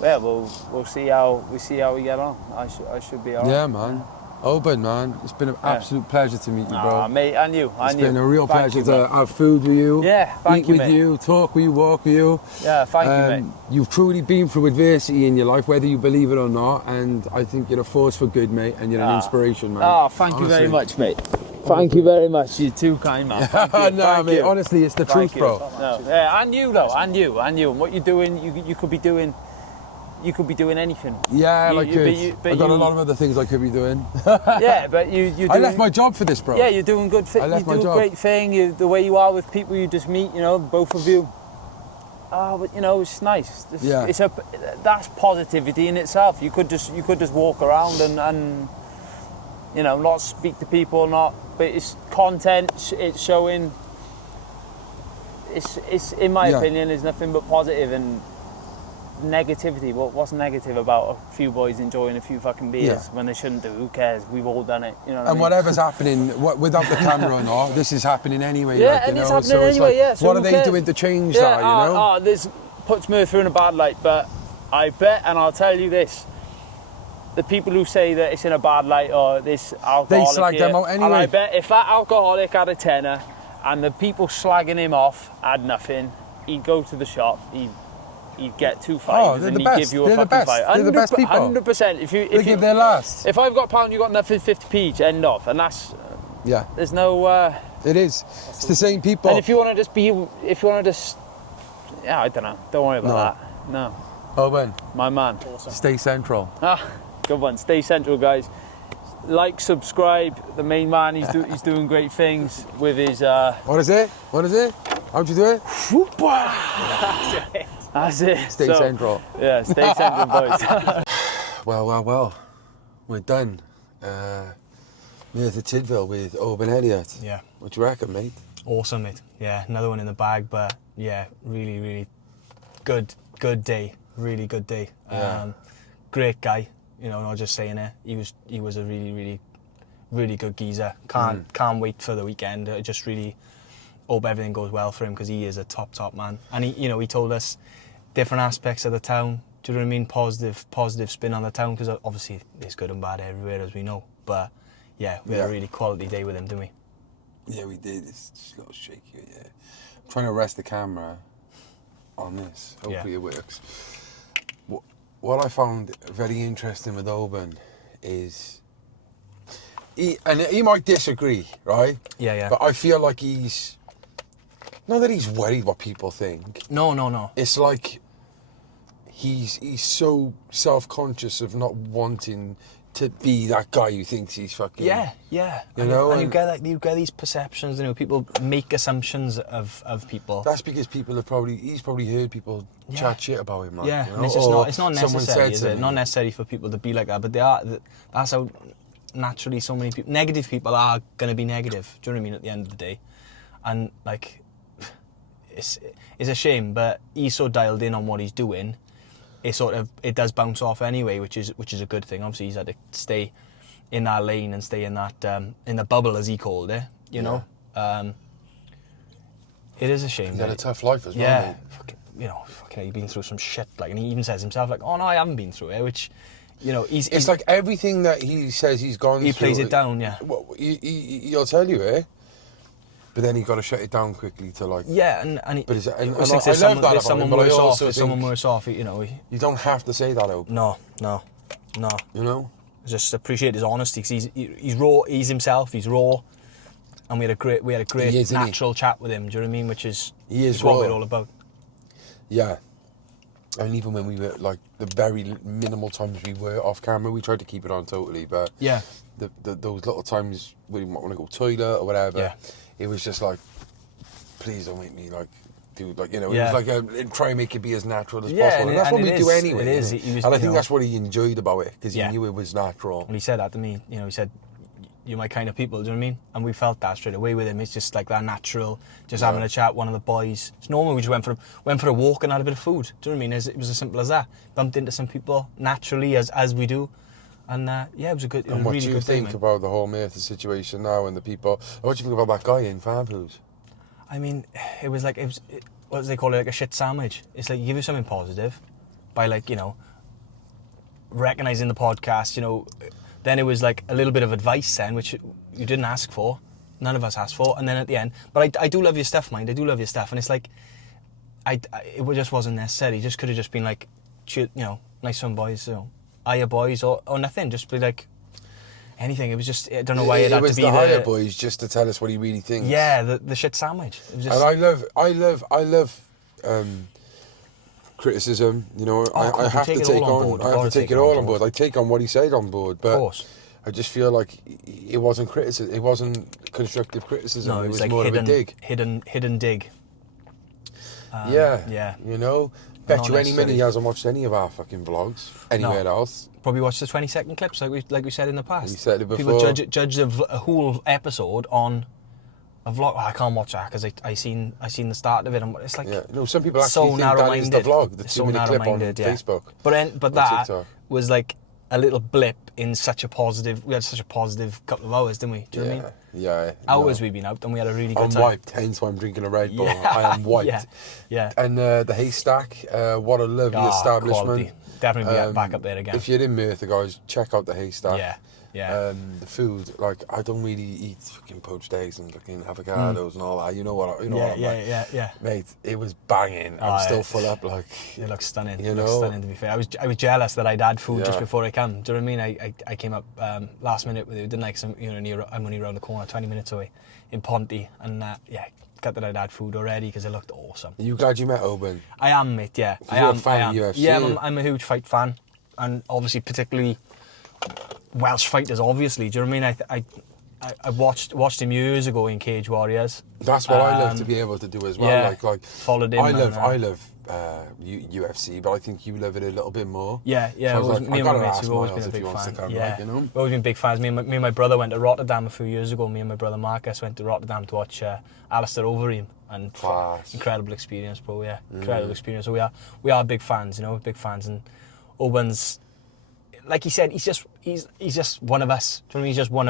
yeah, we'll see how we get on. I should be alright. Yeah, man. Oban, man, it's been an absolute pleasure to meet you, bro. Mate, and you. It's been a real pleasure to have food with you. Yeah, eat with you, talk with you, walk with you. Yeah, thank you, mate. You've truly been through adversity in your life, whether you believe it or not, and I think you're a force for good, mate, and you're an inspiration, man. Thank you very much, mate. Thank you very much. You're too kind, man. No, mate, honestly, it's the truth, bro. No. Yeah, and you, though, and you. And what you're doing, you could be doing... You could be doing anything. Yeah, I could. I've got a lot of other things I could be doing. Yeah, but you're doing... I left my job for this, bro. Yeah, you're doing good. You're doing a great thing. The way you are with people you just meet, both of you. But it's nice. That's positivity in itself. You could just walk around and not speak to people, but it's content. It's showing. It's in my opinion, is nothing but positive, and negativity. What's negative about a few boys enjoying a few fucking beers when they shouldn't do? Who cares? We've all done it. You know what I mean? Whatever's happening, without the camera or not, this is happening anyway. Yeah, like, you and it's know? happening So it's anyway. like, So what who are they cares? doing to change that? You know? This puts Merthyr in a bad light, but I bet, and I'll tell you this. The people who say that it's in a bad light or this alcoholic, they slag them out anyway. And I bet if that alcoholic had a tenner and the people slagging him off had nothing, he'd go to the shop, he'd get 2 fighters and he'd give you a fucking fight. They're the best people. 100%. They give their last. If I've got a pound, you got nothing, 50p each, end off. And that's... There's no... It is. It's the same people. And if you want to just yeah, I don't know. Don't worry about that. No. Oban. My man. Awesome. Stay central. Good one. Stay central, guys. Like, subscribe. The main man, he's doing great things with his... What is it? How'd you do it? That's it. Stay central. Yeah, stay central, boys. Well. We're done. Merthyr Tydfil with Oban Elliot. Yeah. What do you reckon, mate? Awesome, mate. Yeah, another one in the bag, but yeah, really, really good day. Really good day. Yeah. Great guy. You know, not just saying it. He was a really, really, really good geezer. Can't wait for the weekend. I just really hope everything goes well for him because he is a top man. And he told us different aspects of the town. Do you know what I mean? Positive spin on the town because obviously there's good and bad everywhere, as we know. But yeah, we had a really quality day with him, didn't we? Yeah, we did. It's just a little shaky. Yeah. I'm trying to rest the camera on this. Hopefully it works. What I found very interesting with Oban is, he might disagree, right? Yeah. But I feel like he's, not that he's worried what people think. No. It's like he's so self-conscious of not wanting to be that guy who thinks he's fucking... Yeah. You know? And you get these perceptions, you know, people make assumptions of people. That's because he's probably heard people chat shit about him, like, yeah, you know? and it's not necessary, is it? Not necessary for people to be like that, but that's how naturally so many people, negative people are going to be negative, do you know what I mean, at the end of the day? And, like, it's a shame, but he's so dialed in on what he's doing, it does bounce off anyway, which is a good thing. Obviously, he's had to stay in that lane and stay in that in the bubble, as he called it. You know, it is a shame. He's had a tough life as well. Yeah, he's been through some shit. Like, and he even says himself, like, "Oh no, I haven't been through it." Which, you know, it's like everything that he says he's gone through. He plays it down, yeah. Well, he'll tell you it. But then you got to shut it down quickly to like... Yeah, and I love that about him, but I also think someone worse off, you know... You don't have to say that, Oban. No. You know? Just appreciate his honesty, because he's raw, he's himself, he's raw, and we had a great natural chat with him, do you know what I mean? Which is what we're all about. Yeah. And even when we were, like, the very minimal times we were off camera, we tried to keep it on totally, but... Yeah. Those little times we might want to go toilet or whatever... Yeah. It was just like, please don't make me like do like, you know. It was like try and make it be as natural as possible. And that's what we do anyway. It is. And I think that's what he enjoyed about it because he knew it was natural. And he said that to me. You know, he said, "You're my kind of people." Do you know what I mean? And we felt that straight away with him. It's just like that natural, just having a chat. One of the boys. It's normal. We just went for a walk and had a bit of food. Do you know what I mean? It was as simple as that. Bumped into some people naturally as we do. And it was a good, and what really do you good think thing, about the whole Merthyr situation now and the people? What do you think about that guy in Farmhouse? I mean, it was what do they call it? Like a shit sandwich. It's like you give you something positive by, like, you know, recognising the podcast, you know. Then it was like a little bit of advice then, which you didn't ask for. None of us asked for. And then at the end, but I do love your stuff, mind. I do love your stuff. And it's like, it just wasn't necessary. It just could have just been like, you know, nice one, boys, you know. Higher boys or nothing, just be like anything. It was just, I don't know why it had to be the higher boys just to tell us what he really thinks. Yeah, the shit sandwich. It was just... And I love criticism. You know, I have to take it all on board. I take on what he said on board, but of course. I just feel like it wasn't criticism. It wasn't constructive criticism. No, it was like more of a dig. Hidden dig. Yeah. You know. Bet you any minute he hasn't watched any of our fucking vlogs anywhere else. Probably watched the 20-second clips like we said in the past. We said it before. People judge a whole episode on A vlog? Oh, I can't watch that because I seen the start of it, and it's like some people actually so think that is the narrow-minded. vlog, the It's so 2-minute clip on narrow-minded, yeah. Facebook. But that TikTok. was like a little blip in such a positive. We had such a positive couple of hours, didn't we? Do you know what I mean? Yeah. Hours we've been out, and we had a really good I'm time. wiped, hence why I'm drinking a Red Bull. Yeah, I am wiped. Yeah. And the Haystack, what a lovely establishment. Quality. Definitely be back up there again. If you're in Merthyr, guys, check out the Haystack. Yeah. The food, like, I don't really eat fucking poached eggs and fucking avocados and all that. You know what? You know what I'm like. Yeah. Mate, it was banging. I'm still full up. Like, it looks stunning. You It know, looks stunning, to be fair. I was jealous that I'd had food just Yeah. before I came. Do you know what I mean? I came up last minute with it. Didn't like some, I'm only around the corner, 20 minutes away, in Ponty, and got that I'd had food already because it looked awesome. Are you glad you met Oban? I am, mate. Yeah, I You're am. a fan I am. of UFC. Yeah, I'm a huge fight fan, and obviously particularly Welsh fighters. Obviously, do you know what I mean? I watched him years ago in Cage Warriors. That's what I love to be able to do as well. Yeah, like followed him. I love UFC, but I think you love it a little bit more. Yeah. So I was like, me I and gotta my mates ask have always Miles been a if he big wants to fan. come, Yeah, like, you know. we've always been big fans. Me and my brother went to Rotterdam a few years ago. Me and my brother Marcus went to Rotterdam to watch Alistair Overeem, and incredible experience, bro. Yeah, incredible experience. So we are big fans, big fans. And Oban's, like he said, he's just one of us. Do you know what I mean? He's just one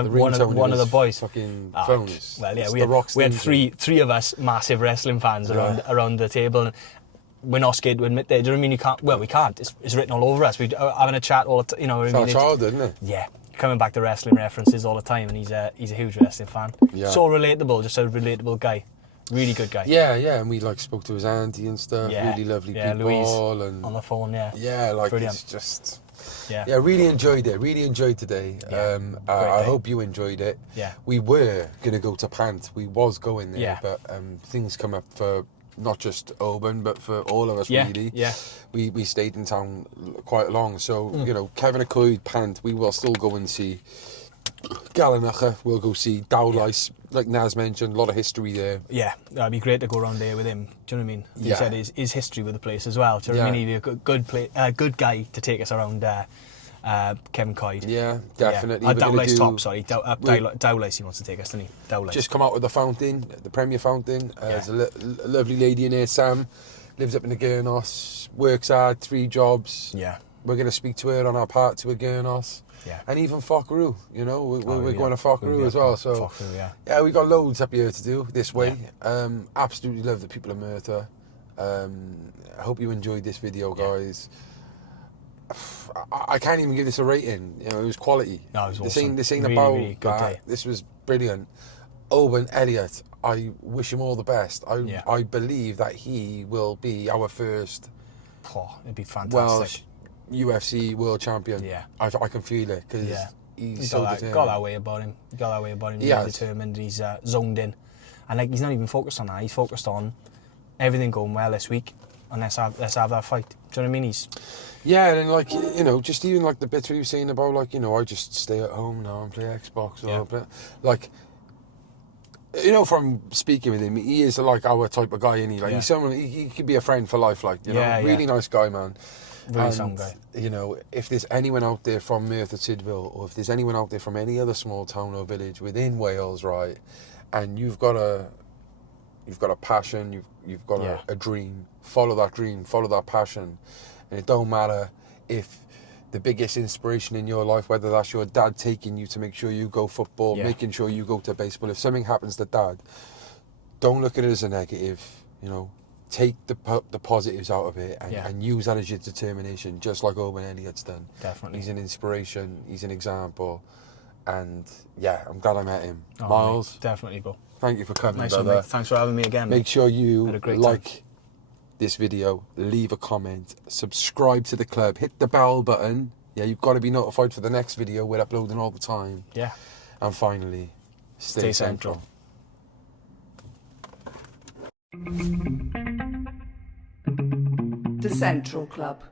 of the boys. Fucking phones. Well, yeah, It's we the had Rock's three of us massive wrestling fans around the table, and we're not scared to admit that. Do you know what I mean? You can't. Well, we can't. It's written all over us. We're having a chat all the time. You know what I mean? It's our childhood, isn't it? Yeah, coming back to wrestling references all the time, and he's a huge wrestling fan. Yeah. So relatable, just a relatable guy. Really good guy. Yeah, and we like spoke to his auntie and stuff. Yeah. Really lovely Yeah, people. Louise and on the phone. Yeah. Yeah, like Brilliant. it's just. Yeah. Yeah, really enjoyed it. Really enjoyed today. Yeah. I hope you enjoyed it. Yeah. We were gonna go to Pant. We was going there, Yeah. but things come up for not just Oban, but for all of us really. Yeah. We stayed in town quite long, so Kevin Acoyd, Pant. We will still go and see Gallinacha. We'll go see Dowlais, like Naz mentioned. A lot of history there. Yeah, it'd be great to go around there with him. Do you know what I mean? He Yeah. said his history with the place as well. Do you know what I mean? He'd be a good guy to take us around Kevin Coyd. Yeah, definitely. Yeah. We're gonna Dowlais do- top, sorry. Dowlais he wants to take us, doesn't he? Dowlais. Just come out with the fountain, the Premier Fountain. There's a lovely lady in here, Sam, lives up in the Gurnos, works hard, 3 jobs. Yeah. We're going to speak to her on our part to a Gurnos. Yeah. And even Fockaroo, we're going to Fockaroo as well. So Fockaroo, yeah, we got loads up here to do this way. Absolutely love the people of Merthyr. I hope you enjoyed this video, guys. I can't even give this a rating. It was quality. No, it was this awesome. This ain't Really, about really good that. day. This was brilliant. Oban Elliot, I wish him all the best. I believe that he will be our first it'd be fantastic. Welsh UFC world champion. Yeah. I can feel it because he's so determined. got that way about him. He's determined. He's zoned in, and he's not even focused on that. He's focused on everything going well this week, and let's have that fight. Do you know what I mean? Yeah, and just even like the bits he was saying about I just stay at home now and play Xbox or from speaking with him, he is like our type of guy, isn't he? Like he's someone he could be a friend for life, really nice guy, man. Really sound guy. If there's anyone out there from Merthyr Tydfil, or if there's anyone out there from any other small town or village within Wales, right, and you've got a passion, you've got a dream, follow that passion, and it don't matter if the biggest inspiration in your life, whether that's your dad taking you to make sure you go football, making sure you go to baseball, if something happens to dad, don't look at it as a negative, take the positives out of it and use that as your determination, just like Oban Elliot's done. Definitely. He's an inspiration, he's an example, and I'm glad I met him. Oh, Miles, mate, definitely, bro. thank you for coming, Nice brother. one, mate. Thanks for having me again. Make sure you Had a great like time. this video, leave a comment, subscribe to the club, hit the bell button. Yeah, you've got to be notified for the next video. We're uploading all the time. Yeah. And finally, stay central. The Central Club.